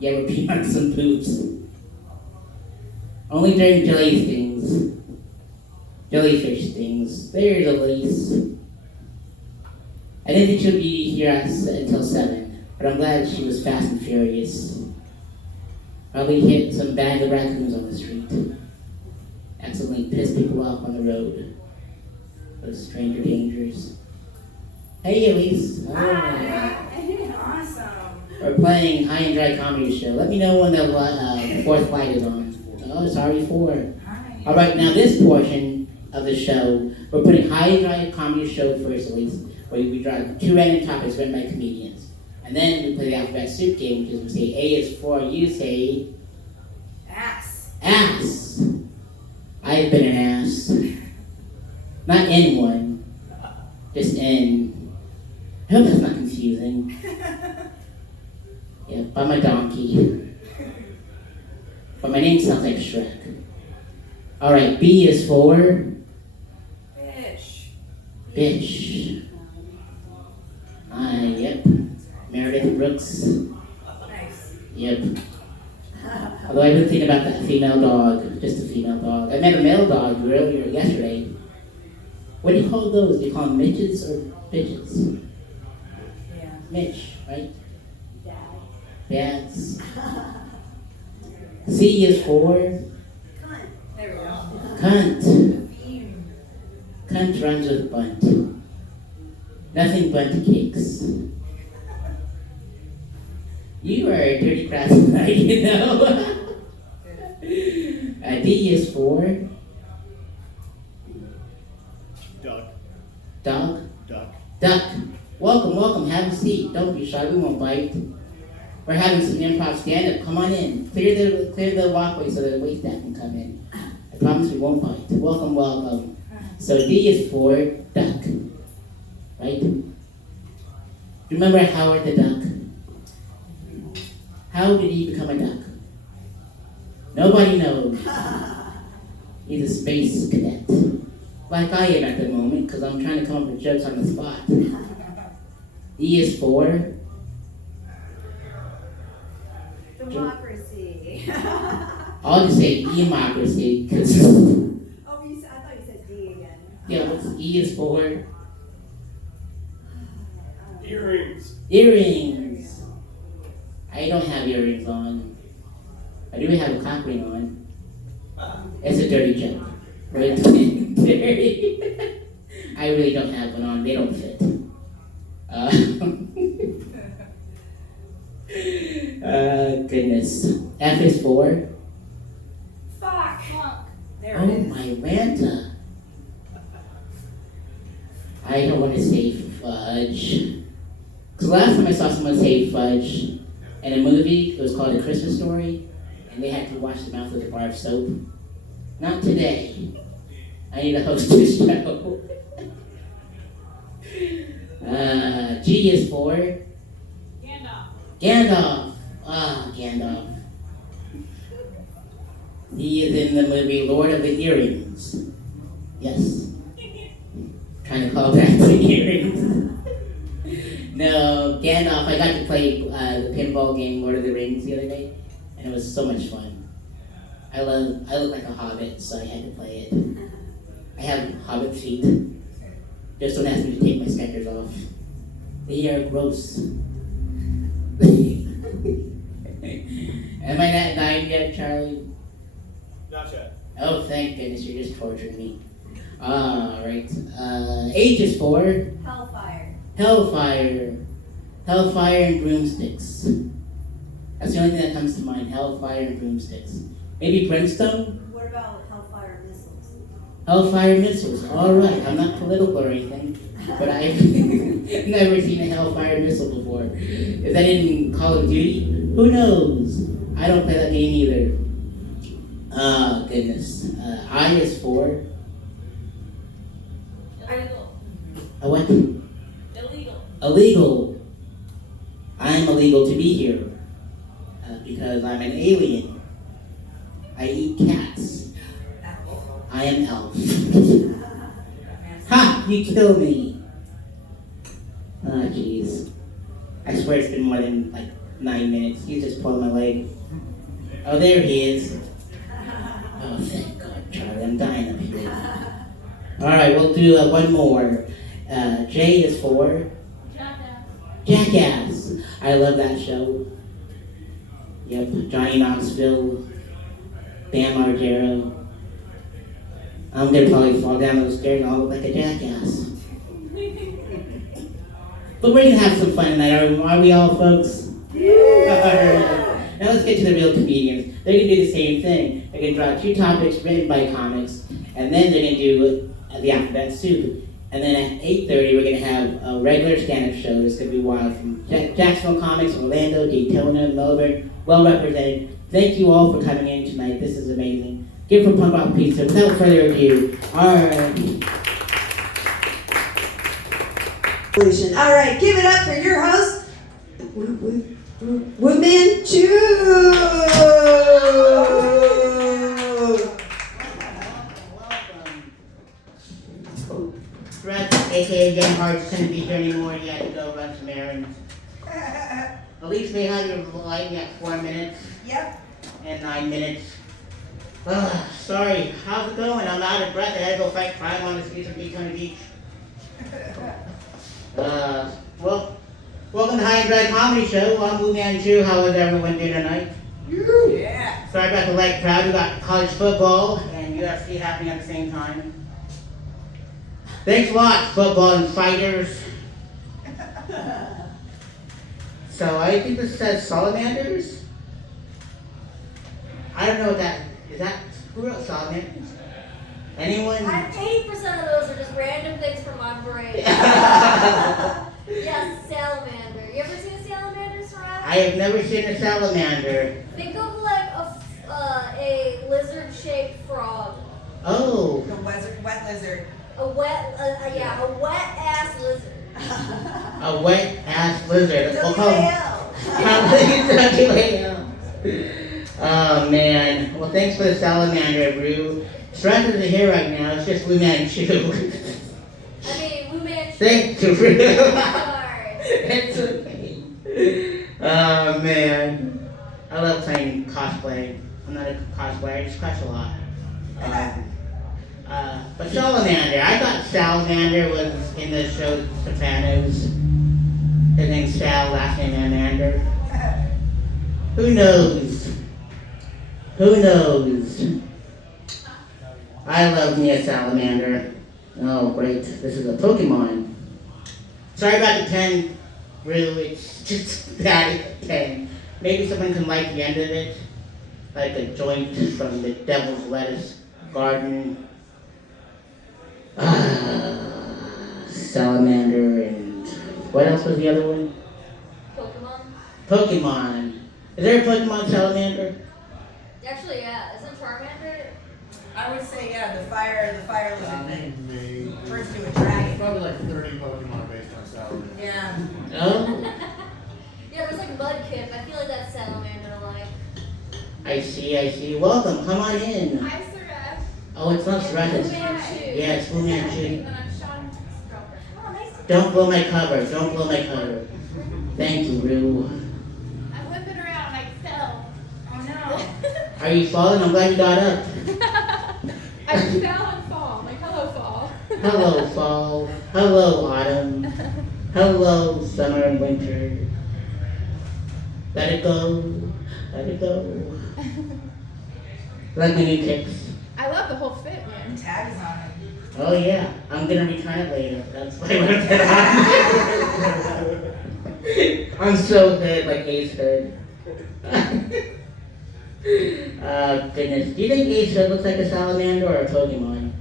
You ever pee on some boobs? Only during jelly things. Jellyfish things. There's Elise. I didn't think she'd be here until 7, but I'm glad she was fast and furious. Probably hit some bag of raccoons on the street. Accidentally pissed people off on the road. Those stranger dangers. Hey Elise. Awesome. We're playing High and Dry Comedy Show. Let me know when the fourth light is on. Oh, sorry, 4. All right, now this portion of the show, we're putting High and Dry Comedy Show first, Elise, where we drive 2 random topics written by comedians. And then we play the alphabet soup game, which is we say A is for, you say... Ass. Ass. I've been an ass. Not in one. Just in... I hope that's not confusing. Yeah, by my donkey. But my name sounds like Shrek. Alright, B is for... Fish. Bitch. Yep. Meredith Brooks. Nice. Yep. Although I've been thinking about that female dog. Just a female dog. I met a male dog yesterday. What do you call those? Do you call them midgets or bitches? Yeah. Mitch, right? Dad. Dads. C is for... Cunt. There we go. Cunt. Theme. Cunt rhymes with bunt. Nothing but cakes. You are a dirty crap tonight, you know? D is for... Duck. Dog? Duck. Duck. Welcome, have a seat. Don't be shy, we won't bite. We're having some improv stand-up. Come on in. Clear the walkway so that the waitstaff can come in. I promise we won't bite. Welcome. So D is for duck. Right? Remember Howard the Duck? How did he become a duck? Nobody knows. He's a space cadet. Like I am at the moment, because I'm trying to come up with jokes on the spot. E is for... Democracy. I'll just say democracy, because... Oh, I thought you said D again. Yeah, what's E is for? Earrings. Earrings. I don't have earrings on. I do have a cock ring on. It's a dirty joke. Right? Dirty. I really don't have one on. They don't fit. Goodness. F is for? Fuck. There Oh, it is. my Ranta. I don't want to say fudge. Because last time I saw someone say fudge in a movie, it was called A Christmas Story, and they had to wash their mouth with a bar of soap. Not today. I need to host this show. G is for? Gandalf. Gandalf. Gandalf. He is in the movie Lord of the Earrings. Yes. Trying to call back the earrings. No, Gandalf, I got to play the pinball game Lord of the Rings the other day, and it was so much fun. I look like a hobbit, so I had to play it. I have hobbit feet. Just don't ask me to take my Skechers off. They are gross. Am I not dying yet, Charlie? Not yet. Oh, thank goodness, you're just torturing me. Alright. Age is 4. Hellfire. Hellfire. Hellfire and broomsticks. That's the only thing that comes to mind. Hellfire and broomsticks. Maybe brimstone? What about Hellfire missiles? Hellfire missiles. Alright, I'm not political or anything, but I've never seen a Hellfire missile before. Is that in Call of Duty? Who knows? I don't play that game either. Oh, goodness. I is 4. Illegal. A what? Illegal. Illegal. I am illegal to be here. Because I'm an alien. I eat cats. I am elf. Ha! You killed me. Oh, jeez. I swear it's been more than like 9 minutes. You just pulled my leg. Oh, there he is. Oh, thank God, Charlie. I'm dying up here. Alright, we'll do one more. J is 4. Jackass. I love that show. Yep, Johnny Knoxville, Bam Margera. I'm gonna probably fall down those stairs and I'll look like a jackass. But we're gonna have some fun tonight, are we all, folks? Yeah. Now let's get to the real comedians. They're gonna do the same thing. They're gonna draw 2 topics written by comics, and then they're gonna do the alphabet soup. And then at 8:30, we're gonna have a regular stand-up show. It's gonna be wild from Jacksonville Comics, Orlando, Daytona, Melbourne. Well represented. Thank you all for coming in tonight. This is amazing. Give for Punk Rock Pizza. Without further ado, alright. All right, give it up for your host, Woman Chew. Brett, aka Jen Hart's couldn't be here anymore. He had to go run some errands. Elise may have your light at 4 minutes. Yep. And 9 minutes. Sorry, how's it going? I'm out of breath. I had to go fight crime on the streets of Daytona Beach. Well, welcome to High and Dry Comedy Show. I'm Blue Man Chew. How is everyone doing tonight? Yeah. Sorry about the light crowd. We got college football and UFC happening at the same time. Thanks a lot, football and fighters. So I think this says salamanders. I don't know what that is. That who wrote salamanders? Anyone? 80% of those are just random things from my brain. Yes, salamander. You ever seen a salamander, Sareth? I have never seen a salamander. Think of like a lizard-shaped frog. Oh. The wet lizard. A wet ass lizard. A wet ass lizard. We'll call WAL. Oh man. Well, thanks for the salamander, Brew. Sareth isn't here right now. It's just Wu Man Chew. I mean, Wu Man Chew. Thank you, Brew. Sorry. It's okay. Oh man. I love playing cosplay. I'm not a cosplayer. I just crush a lot. But salamander. I thought salamander was in the show Sopranos. His name's Sal, last name Amander. Who knows? Who knows? I love me a salamander. Oh, great. This is a Pokemon. Sorry about the pen, Rue. It's just that pen. Maybe someone can light the end of it. Like a joint from the Devil's Lettuce Garden. Salamander and... What else was the other one? Pokemon. Is there a Pokemon salamander? Actually, yeah. Isn't Charmander? I would say, yeah, the fire lizard thing. First to a dragon. Probably like 30 Pokemon based on salamander. Yeah. Oh? Yeah, there's like Mudkip. I feel like that's salamander-like. I see. Welcome. Come on in. Hi, Sareth. Oh, it's not Sareth. It's... Wu Man Chew. Yeah, it's Wu Man Chew. And I'm Sean's girlfriend. Oh, nice to meet you. Don't blow my cover. Thank you, Rue. I'm whipping around and I fell. Oh no. Are you falling? I'm glad you got up. I fell and fall. Like, hello, fall. Hello, fall. Hello, autumn. Hello, summer and winter. Let it go. Let it go. Like my new kicks. I love the whole fit, man. Tag is on it. Oh yeah, I'm gonna return it later. That's why I left it on. I'm so good, like Ace Hood. Goodness. Do you think Ace Hood looks like a salamander or a Pokemon?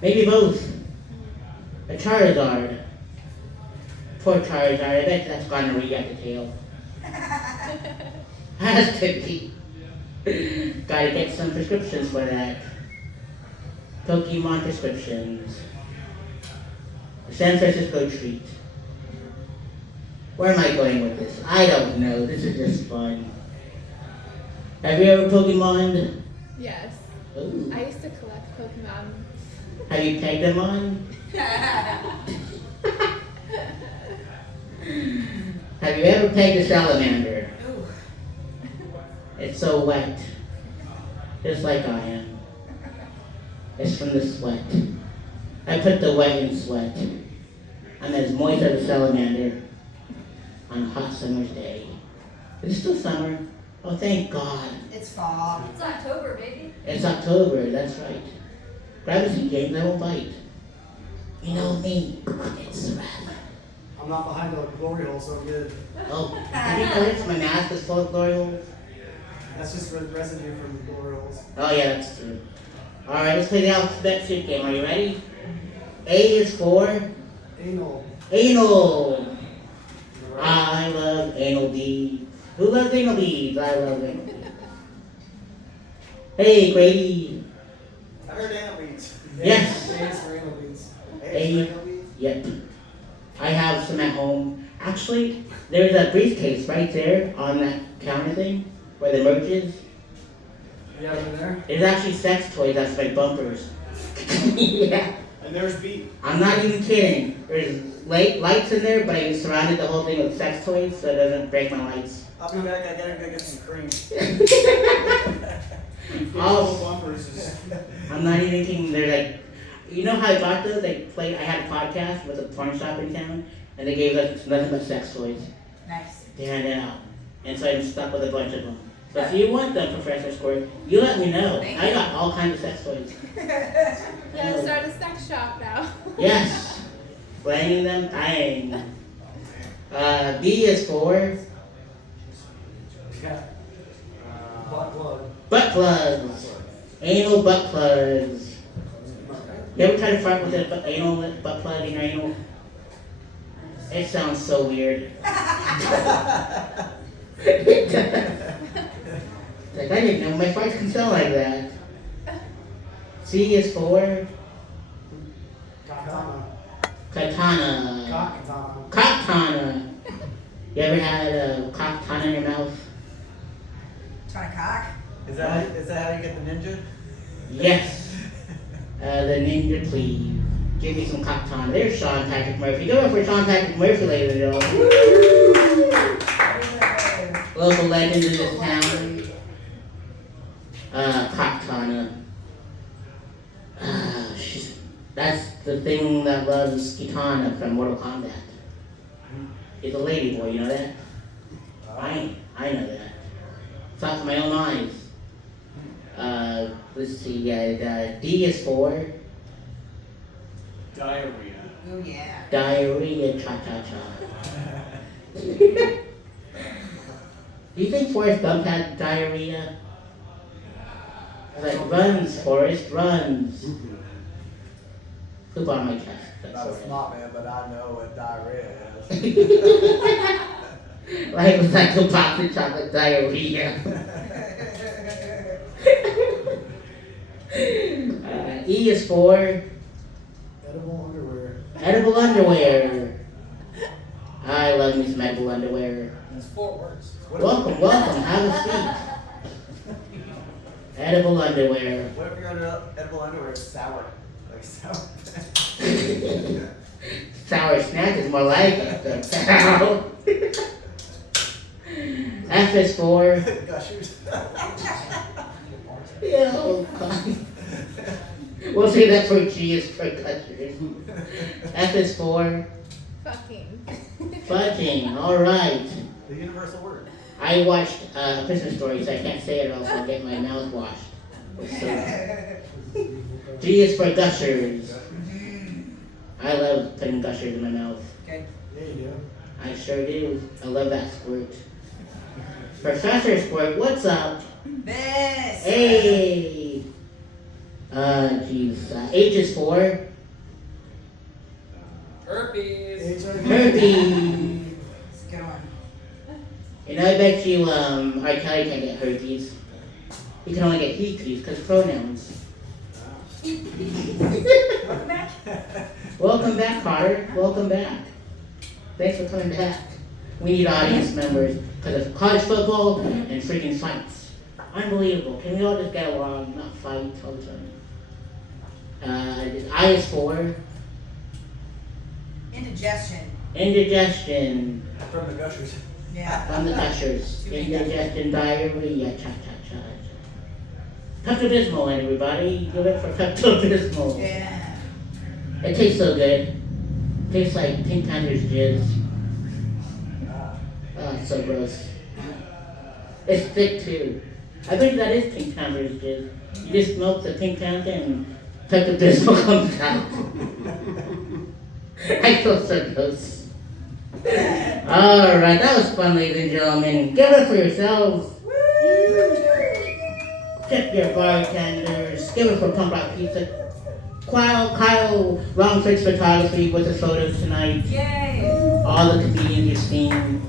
Maybe both. A Charizard. Poor Charizard. I bet that's gonorrhea at the tail. Has to be. Gotta get some prescriptions for that. Pokemon prescriptions. San Francisco treat. Where am I going with this? I don't know. This is just fun. Have you ever Pokemon? Yes. Ooh. I used to collect Pokemon. Have you pegged them on? Have you ever pegged a salamander? It's so wet. Just like I am. It's from the sweat. I put the wet in sweat. I'm as moist as a salamander on a hot summer's day. Is it still summer? Oh, thank God. It's fall. It's October, baby. It's October, that's right. Grab a seat, James, I won't bite. You know me, it's Sareth. I'm not behind the glory hole, so I'm good. Oh, have you noticed my mask is full of glory holes? That's just residue from the glory holes. Oh yeah, that's true. Alright, let's play the alphabet soup game. Are you ready? A is for Anal. anal. I love anal beads. Who loves anal beads? I love anal beads. Hey, Grady. I heard anal beads. Yes. A is for anal beads. A A. is for anal beads? Yep. I have some at home. Actually, there's a briefcase right there on that counter thing where the merch is. You have it in there? It's actually sex toys. That's my bumpers. Yeah. And there's beat. I'm not even kidding. There's lights in there, but I surrounded the whole thing with sex toys so it doesn't break my lights. I'll be back. I gotta go get some cream. Oh. Bumpers is. I'm not even kidding. They're like, you know how I got those? I had a podcast with a porn shop in town, and they gave us nothing but sex toys. Nice. Yeah. And so I'm stuck with a bunch of them. So if you want them, Professor Squirt, you let me know. Thank I you. got all kinds of sex toys. Gotta start a sex shop now. Yes. Playing them, dying. B is for Yeah. Butt plug. butt plugs. Anal butt plugs. You ever try to fart with a anal butt plug in your anal? It sounds so weird. Like, I didn't know my farts can sound like that. C is for Katana. katana. Katana. Katana. You ever had a katana in your mouth? Trying to cock? Is that how you get the ninja? Yes. The ninja, please. Give me some katana. There's Sean Patrick Murphy. Go for Sean Patrick Murphy, ladies and gentlemen. Local legend in this town. Katana. That's the thing that loves Kitana from Mortal Kombat. He's a lady boy, you know that? I know that. Saw it with my own eyes. Let's see, D is for Diarrhea. Oh yeah. diarrhea, cha-cha-cha. Do you think Forrest Gump had diarrhea? Like, runs, Forrest, runs. Poop on my chest. That's Not a all smart man, but I know what diarrhea is. right. Like a box of chocolate diarrhea. E is for Edible underwear. edible underwear. I love me some edible underwear. That's 4 words. Welcome, have a seat. Edible underwear. What if your edible underwear is sour? Like sour. Sour snack is more like it. F is for Gushers. oh God. We'll say that for G is for gushers. F is for Fucking. fucking. All right. Do you us a word. I watched A Christmas Story, so I can't say it or else I'll get my mouth washed. So, G is for gushers. I love putting gushers in my mouth. Okay. Yeah, you do. I sure do. I love that squirt. Professor Squirt, what's up? This. Hey! H is for Herpes. herpes. It's a good one. And I bet you, R. Kelly can't get herpes. He can only get herpes because pronouns. Welcome back. Welcome back, Carter. Welcome back. Thanks for coming back. We need audience members because of college football and freaking fights. Unbelievable. Can we all just get along, not fight all the time? I is for Indigestion. indigestion. From the gushers. Yeah. From the gushers. Too many Indigestion, diarrhea, cha-cha-cha. Pepto-Bismol, everybody. Give it for Pepto-Bismol. Yeah. It tastes so good. Tastes like Pink Panther's jizz. Oh, it's so gross. It's thick too. I think that is Pink Panther's jizz. You just milk the Pink Panther and Pepto-Bismol comes out. I feel so gross. Alright, that was fun, ladies and gentlemen. Give it for yourselves. Tip your bartenders. Give it for Pump Rock Pizza. Kyle Longfritz Photography with the photos tonight. Yay. All the comedians you've seen.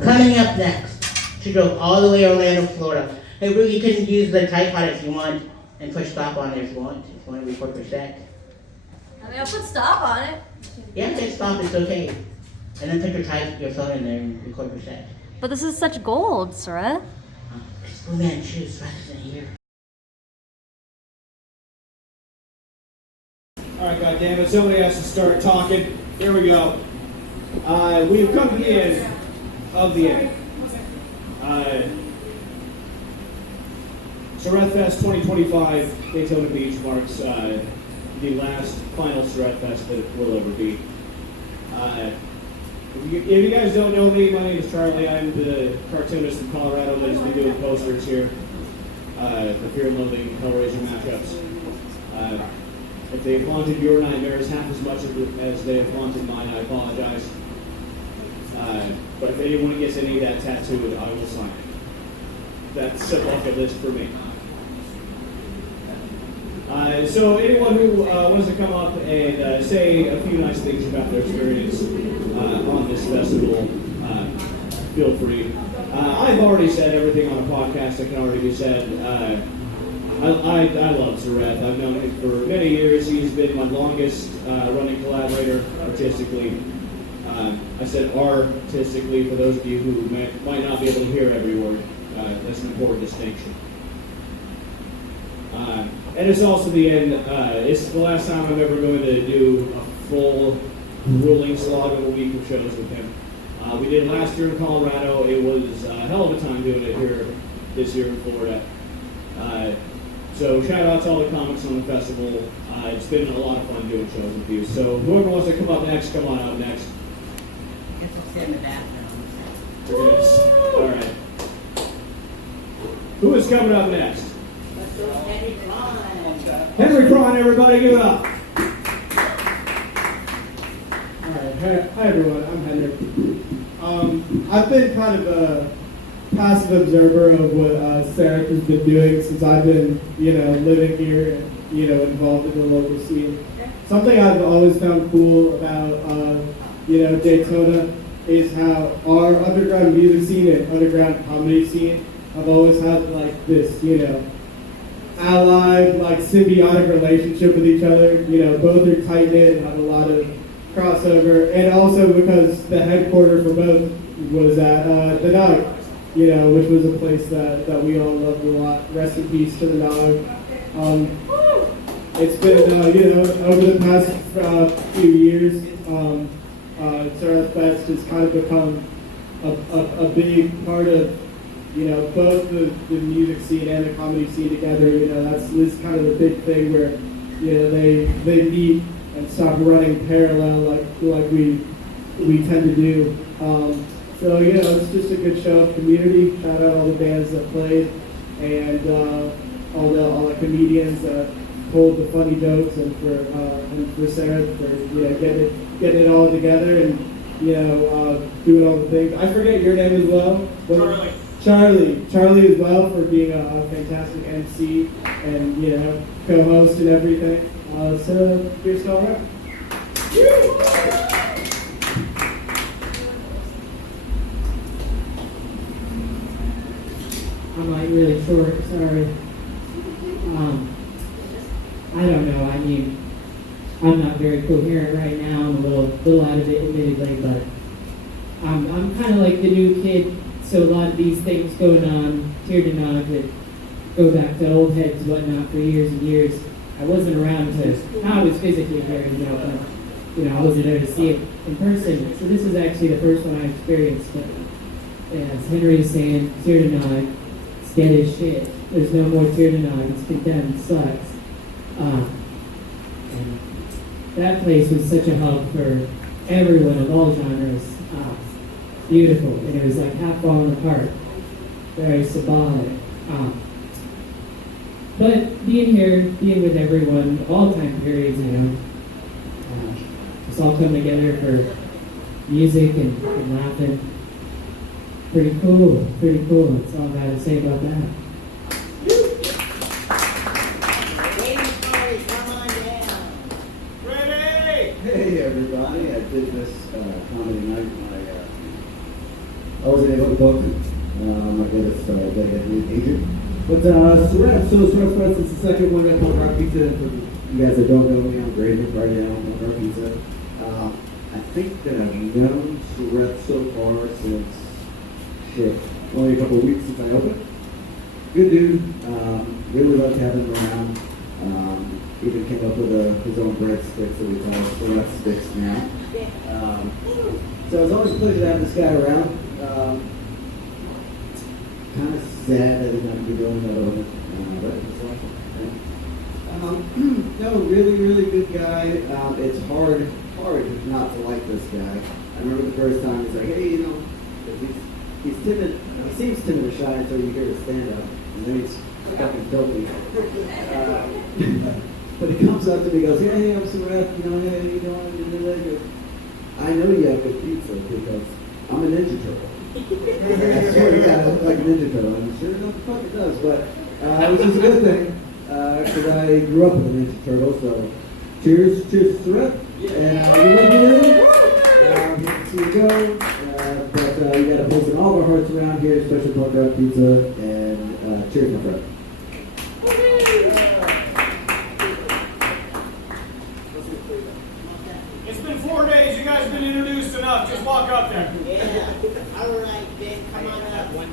Coming up next, she drove all the way to Orlando, Florida. Hey, Rue, you can use the tripod if you want and push stop on it if you want. If you want to record per sec. I mean, I'll put stop on it. Yeah, hit stop, it's okay. And then put your phone in there and record per sec. But this is such gold, Sareth. It's Blue Man Shoes rather than here. Alright, goddammit, somebody has to start talking. Here we go. We've come to the end of the end. Sareth Fest 2025 Daytona Beach marks the last final Sareth Fest that it will ever be. If you guys don't know me, my name is Charlie. I'm the cartoonist in Colorado that has been doing posters here for Fear and Loathing Hellraiser matchups. If they've haunted your nightmares half as much as they have haunted mine, I apologize. But if anyone gets any of that tattooed, I will sign it. That's a bucket list for me. So anyone who wants to come up and say a few nice things about their experience on this festival, feel free. I've already said everything on a podcast that can already be said. I love Sareth. I've known him for many years. He's been my longest running collaborator artistically. I said artistically for those of you who might not be able to hear every word. That's an important distinction. And it's also the end. It's the last time I'm ever going to do a full grueling slog of a week of shows with him. We did it last year in Colorado. It was a hell of a time doing it here this year in Florida. So shout out to all the comics on the festival. It's been a lot of fun doing shows with you. So whoever wants to come up next, come on up next. Guess we'll sit in the bathroom. All right. Who is coming up next? Henry Cron, everybody, give it up. Alright, hi everyone, I'm Henry. I've been kind of a passive observer of what Sareth has been doing since I've been, living here and, involved in the local scene. Something I've always found cool about, Daytona is how our underground music scene and underground comedy scene have always had like this, allied, like symbiotic relationship with each other. Both are tight knit and have a lot of crossover, and also because the headquarters for both was at the Nog, which was a place that we all loved a lot. Rest in peace to the Nog. It's been, over the past few years, Sareth Fest has kind of become a big part of, both the music scene and the comedy scene together. This is kind of the big thing where, they meet and stop running parallel like we tend to do. So yeah, it's just a good show of community. Shout out all the bands that played, and all the comedians that told the funny jokes, and for Sareth for getting it all together, and doing all the things. I forget your name as well. Charley as well, for being a fantastic MC and co-host and everything. So here's all right. I'm like really short, sorry. I don't know, I mean, I'm not very coherent right now. I'm a little out of it, admittedly, but I'm kind of like the new kid, so a lot of these things going on here tonight that go back to old heads and whatnot for years and years. I wasn't around I was physically there, but I wasn't there to see it in person. So this is actually the first one I experienced. But as Henry is saying, here tonight, it's dead as shit. There's no more here tonight. It's condemned. It sucks. And that place was such a hub for everyone of all genres. Beautiful, and it was like half falling apart. Very symbolic. But being here, being with everyone, all time periods, just all come together for music and laughing. Pretty cool. That's all I gotta say about that. Hey everybody, I did this comedy night. I wasn't able to book my latest dedicated agent. But Sareth Fest is the second one at Punk Rock Pizza. For you guys that don't know me, I'm Graydon, right now on Punk Rock Pizza. I think that I've known Sareth so far since only a couple of weeks since I opened. Good dude, really loved having him around. Even came up with his own breadsticks that we call Sareth sticks now. So it's always a pleasure to have this guy around. Kind of sad that he's not going to be doing that over. But it's like, no, really good guy. It's hard not to like this guy. I remember the first time he's like, hey, he's timid. He seems timid or shy until you hear his stand up, and then he's fucking dopey. But he comes up to me and goes, hey, I'm Sareth, I know you have good pizza because I'm a Ninja Turtle. I swear to God, I look like a Ninja Turtle, and sure enough, the fuck it does. But which is a good thing, because I grew up with a Ninja Turtle. So cheers to Sareth, and we love you. See you go. But you got a place in all of our hearts around here, especially Punk Rock Pizza, and cheers, my friend. It's been 4 days. You guys been introduced enough. Just walk up there. Yeah. All right, then come on up. One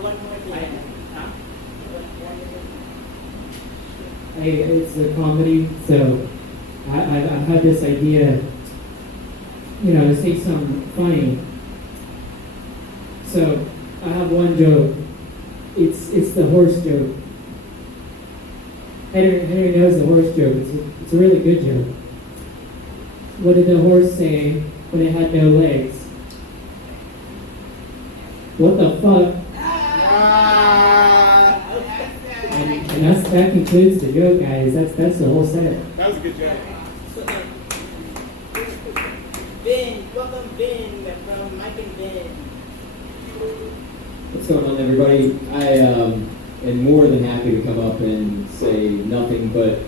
more thing. Hey, it's a comedy, so I've had this idea, to say something funny. So I have one joke. It's the horse joke. Henry knows the horse joke. It's a really good joke. What did the horse say when it had no legs? What the fuck? And that concludes the joke, guys. That's the whole set. That was a good joke. Ben, welcome Ben from Mike and Ben. What's going on, everybody? I am more than happy to come up and say nothing but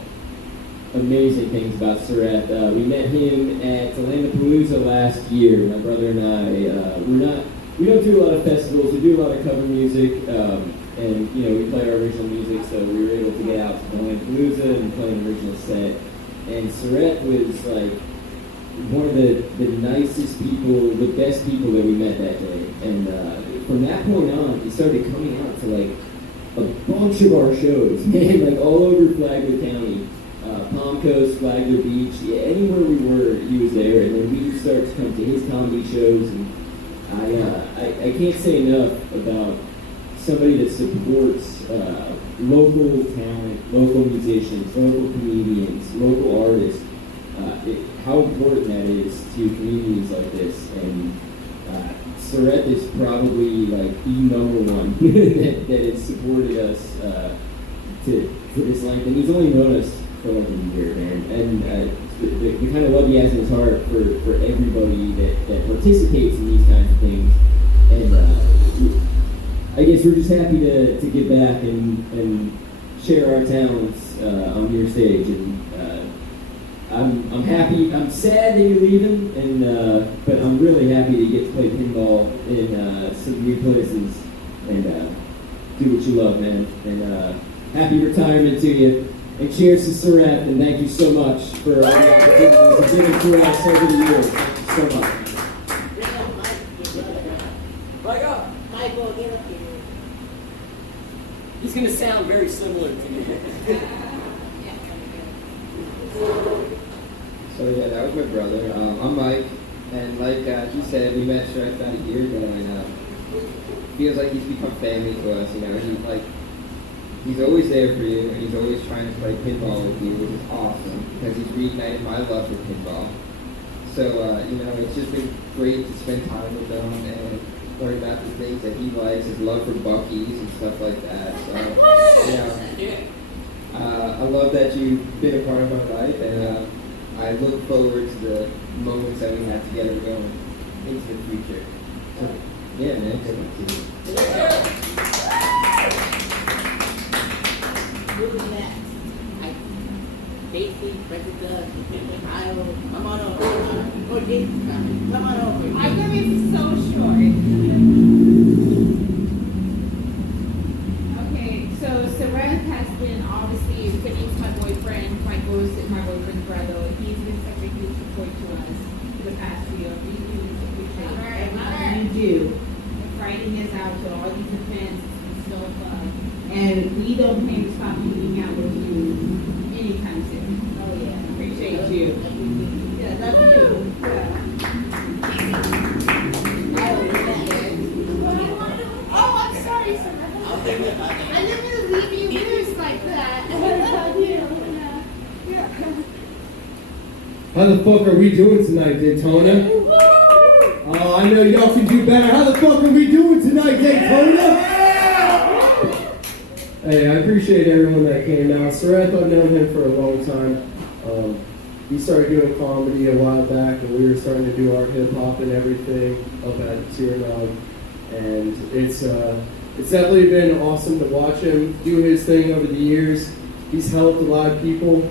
amazing things about Sareth. We met him at Palooza last year. My brother and I, we don't do a lot of festivals. We do a lot of cover music, and we play our original music. So we were able to get out to Palooza and play an original set. And Sareth was like one of the nicest people, the best people that we met that day. And from that point on, he started coming out to like a bunch of our shows, man, like all over Flagler County. Palm Coast, Flagler Beach, anywhere we were, he was there. And then we started to come to his comedy shows, and I can't say enough about somebody that supports local talent, local musicians, local comedians, local artists. How important that is to communities like this. And Sareth is probably like the number one that has supported us to this length, and he's only known us for like a year, man. And the kind of love he has in his heart for everybody that participates in these kinds of things, and I guess we're just happy to get back and share our talents on your stage. And I'm happy. I'm sad that you're leaving, and but I'm really happy to get to play pinball in some new places and do what you love, man. And happy retirement to you. And cheers to Sareth, and thank you so much for all the opportunities you've given to us over the years. Thank you so much. Michael, get up here. He's going to sound very similar to me. So yeah, that was my brother. I'm Mike, and like he said, we met Sareth about a year ago, and feels like he's become family to us. You know, he's always there for you, and he's always trying to play pinball with you, which is awesome because he's reignited my love for pinball. So you know, it's just been great to spend time with him and learn about the things that he likes, his love for Buc-ee's and stuff like that. So you know, I love that you've been a part of my life, and I look forward to the moments that we have together going into the future. So, yeah, man, good luck to you. Who's next? Casey, Jessica, Kyle, come on over. Oh, Jason, come on over. I'm gonna be so short. Okay, so Sareth has been obviously, Finney's my boyfriend, Michael is my boyfriend's brother. He's been such a huge support to us for the past few years. We really appreciate everything you do. Writing us out to all these events, it's been so fun. And we don't plan to stop hanging out with you anytime soon. Oh yeah, appreciate you. Yeah, love you. Oh, I'm sorry, Sareth. I didn't mean to leave you loose like that. How the fuck are we doing tonight, Daytona? Oh, I know y'all can do better. How the fuck are we doing tonight, Daytona? Hey, I appreciate everyone that came out. Sareth, I've known him for a long time. He started doing comedy a while back, and we were starting to do our hip hop and everything up at Tiernog. And it's definitely been awesome to watch him do his thing over the years. He's helped a lot of people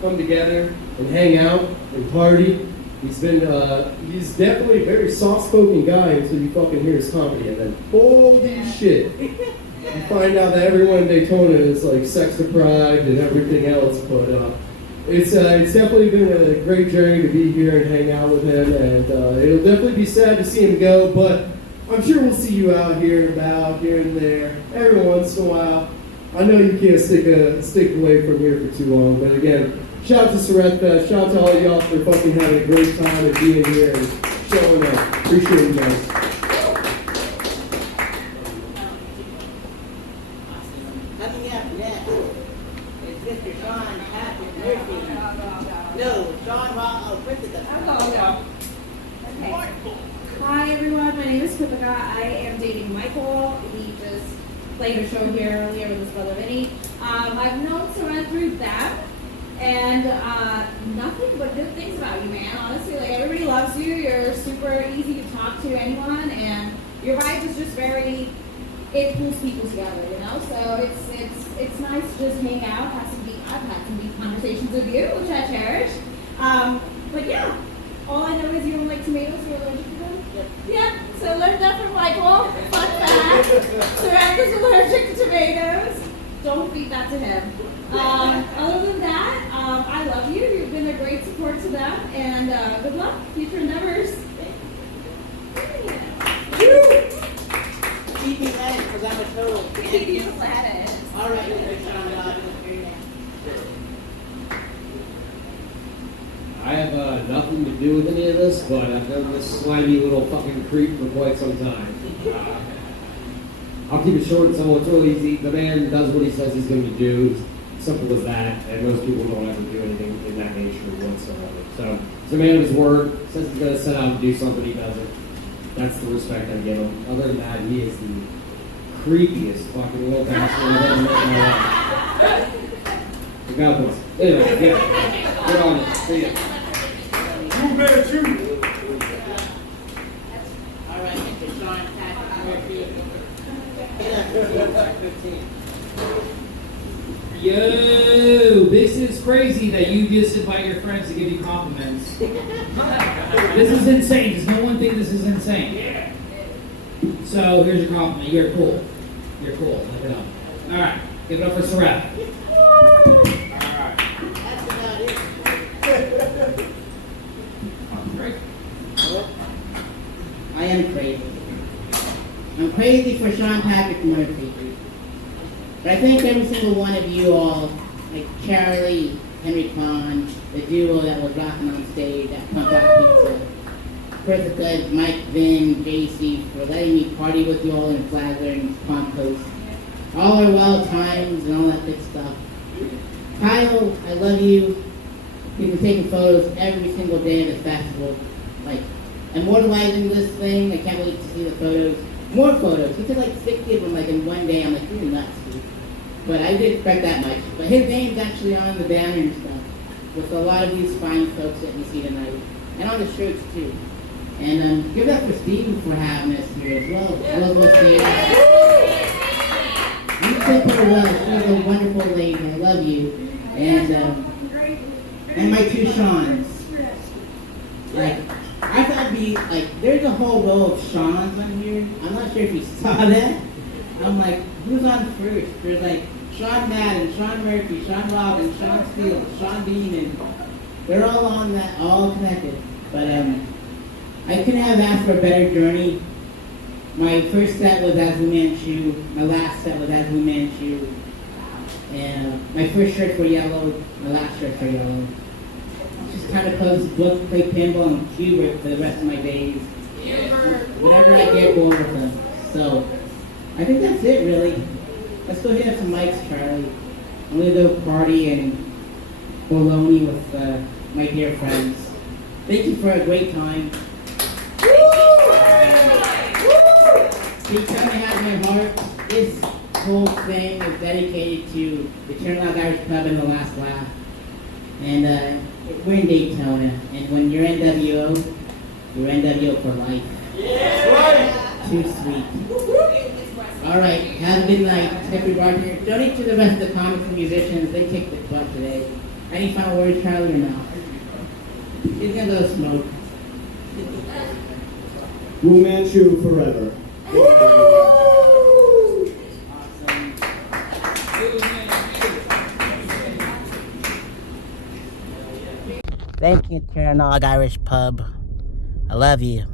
come together and hang out and party. He's definitely a very soft-spoken guy until you fucking hear his comedy, and then holy shit. You find out that everyone in Daytona is like sex deprived and everything else, but it's definitely been a great journey to be here and hang out with him, and it'll definitely be sad to see him go, but I'm sure we'll see you out here and about here and there every once in a while. I know you can't stick away from here for too long, but again, shout out to Sareth Fest, shout out to all y'all for fucking having a great time and being here and showing up. Appreciate you guys. Coming up next is Mr. Sean Patrick Murphy. No, Sean Principal. Okay. Hi everyone, my name is Kripika. I am dating Michael. He just played a show here earlier with his brother Vinny. I've known Sareth through them, and nothing but good things about you, man. Honestly, like everybody loves you. You're super easy to talk to anyone, and your vibe is just very. It pulls people together, you know. So it's nice to just hang out, I've had some deep conversations with you, which I cherish. But yeah, all I know is you don't like tomatoes. You're allergic to them. Yeah. So learn that from Michael. Fun fact: Sareth is allergic to tomatoes. Don't feed that to him. Other than that, I love you. You've been a great support to them, and good luck, future endeavors. Keep me that because I'm a total. Thank you, Gladys. All right, Mr. Sean Dodge. I have nothing to do with any of this, but I've known this slimy little fucking creep for quite some time. I'll keep it short and simple. It's real easy. The man does what he says he's going to do. Simple as that. And most people don't ever do anything in that nature whatsoever. So he's a man of his word. Says he's going to set out and do something, he does it. That's the respect I give him. Other than that, he is the creepiest fucking little bastard I've ever met in my life. But God bless. Anyway, get on it. See ya. You better shoot. All right, Mr. Sean Patrick Murphy. Yo, this is crazy that you just invite your friends to give you compliments. This is insane. Does no one think this is insane? So here's your compliment. You're cool. You're cool. Live it up. All right, give it up for Sareth. I am crazy. I'm crazy for Sean Patrick Murphy. But I think every single one of you all, like Charley, Henry Kahn, the duo that was rocking on stage at Punk Rock Pizza, Persica, Mike, Vin, JC, for letting me party with you all in Flagler and Palm Coast. All our wild times and all that good stuff. Kyle, I love you. You've been taking photos every single day of the festival. Like, immortalizing this thing. I can't wait to see the photos. More photos. He took like 60 of them like in one day. I'm like, you're nuts, dude. But I didn't expect that much. But his name's actually on the banner and stuff. With a lot of these fine folks that you see tonight. And on the shirts too. And give it up for Steven for having us here as well. We'll see you. You took her well. She's a wonderful lady. I love you. And my two Seans. Like, I thought it'd be like, there's a whole row of Seans on here. I'm not sure if you saw that. I'm like, who's on first? There's like Sean Madden, Sean Murphy, Sean Robbins, Sean Steele, Sean Bean, and they're all on that, all connected. But I couldn't have asked for a better journey. My first set was as Fu Manchu. My last set was as Fu Manchu. And my first shirts were yellow. My last shirts were yellow. Just kind of close the book, play pinball, and Hubert for the rest of my days. Whatever I get, go over with them. So I think that's it, really. Let's go hit up some mics, Charley. I'm gonna go party and bologna with my dear friends. Thank you for a great time. Daytona has my heart. This whole thing is dedicated to the Turnout Irish Pub and the Last Laugh. And we're in Daytona. And when you're NWO, you're NWO for life. Yeah. Too sweet. All right, have a good night. Jeffrey Barker. Donate to the rest of the comics and musicians. They kicked the butt today. Any final words, Charley, or no? He's gonna go smoke. Fu Manchu forever. Thank you, Turnout Irish Pub. I love you.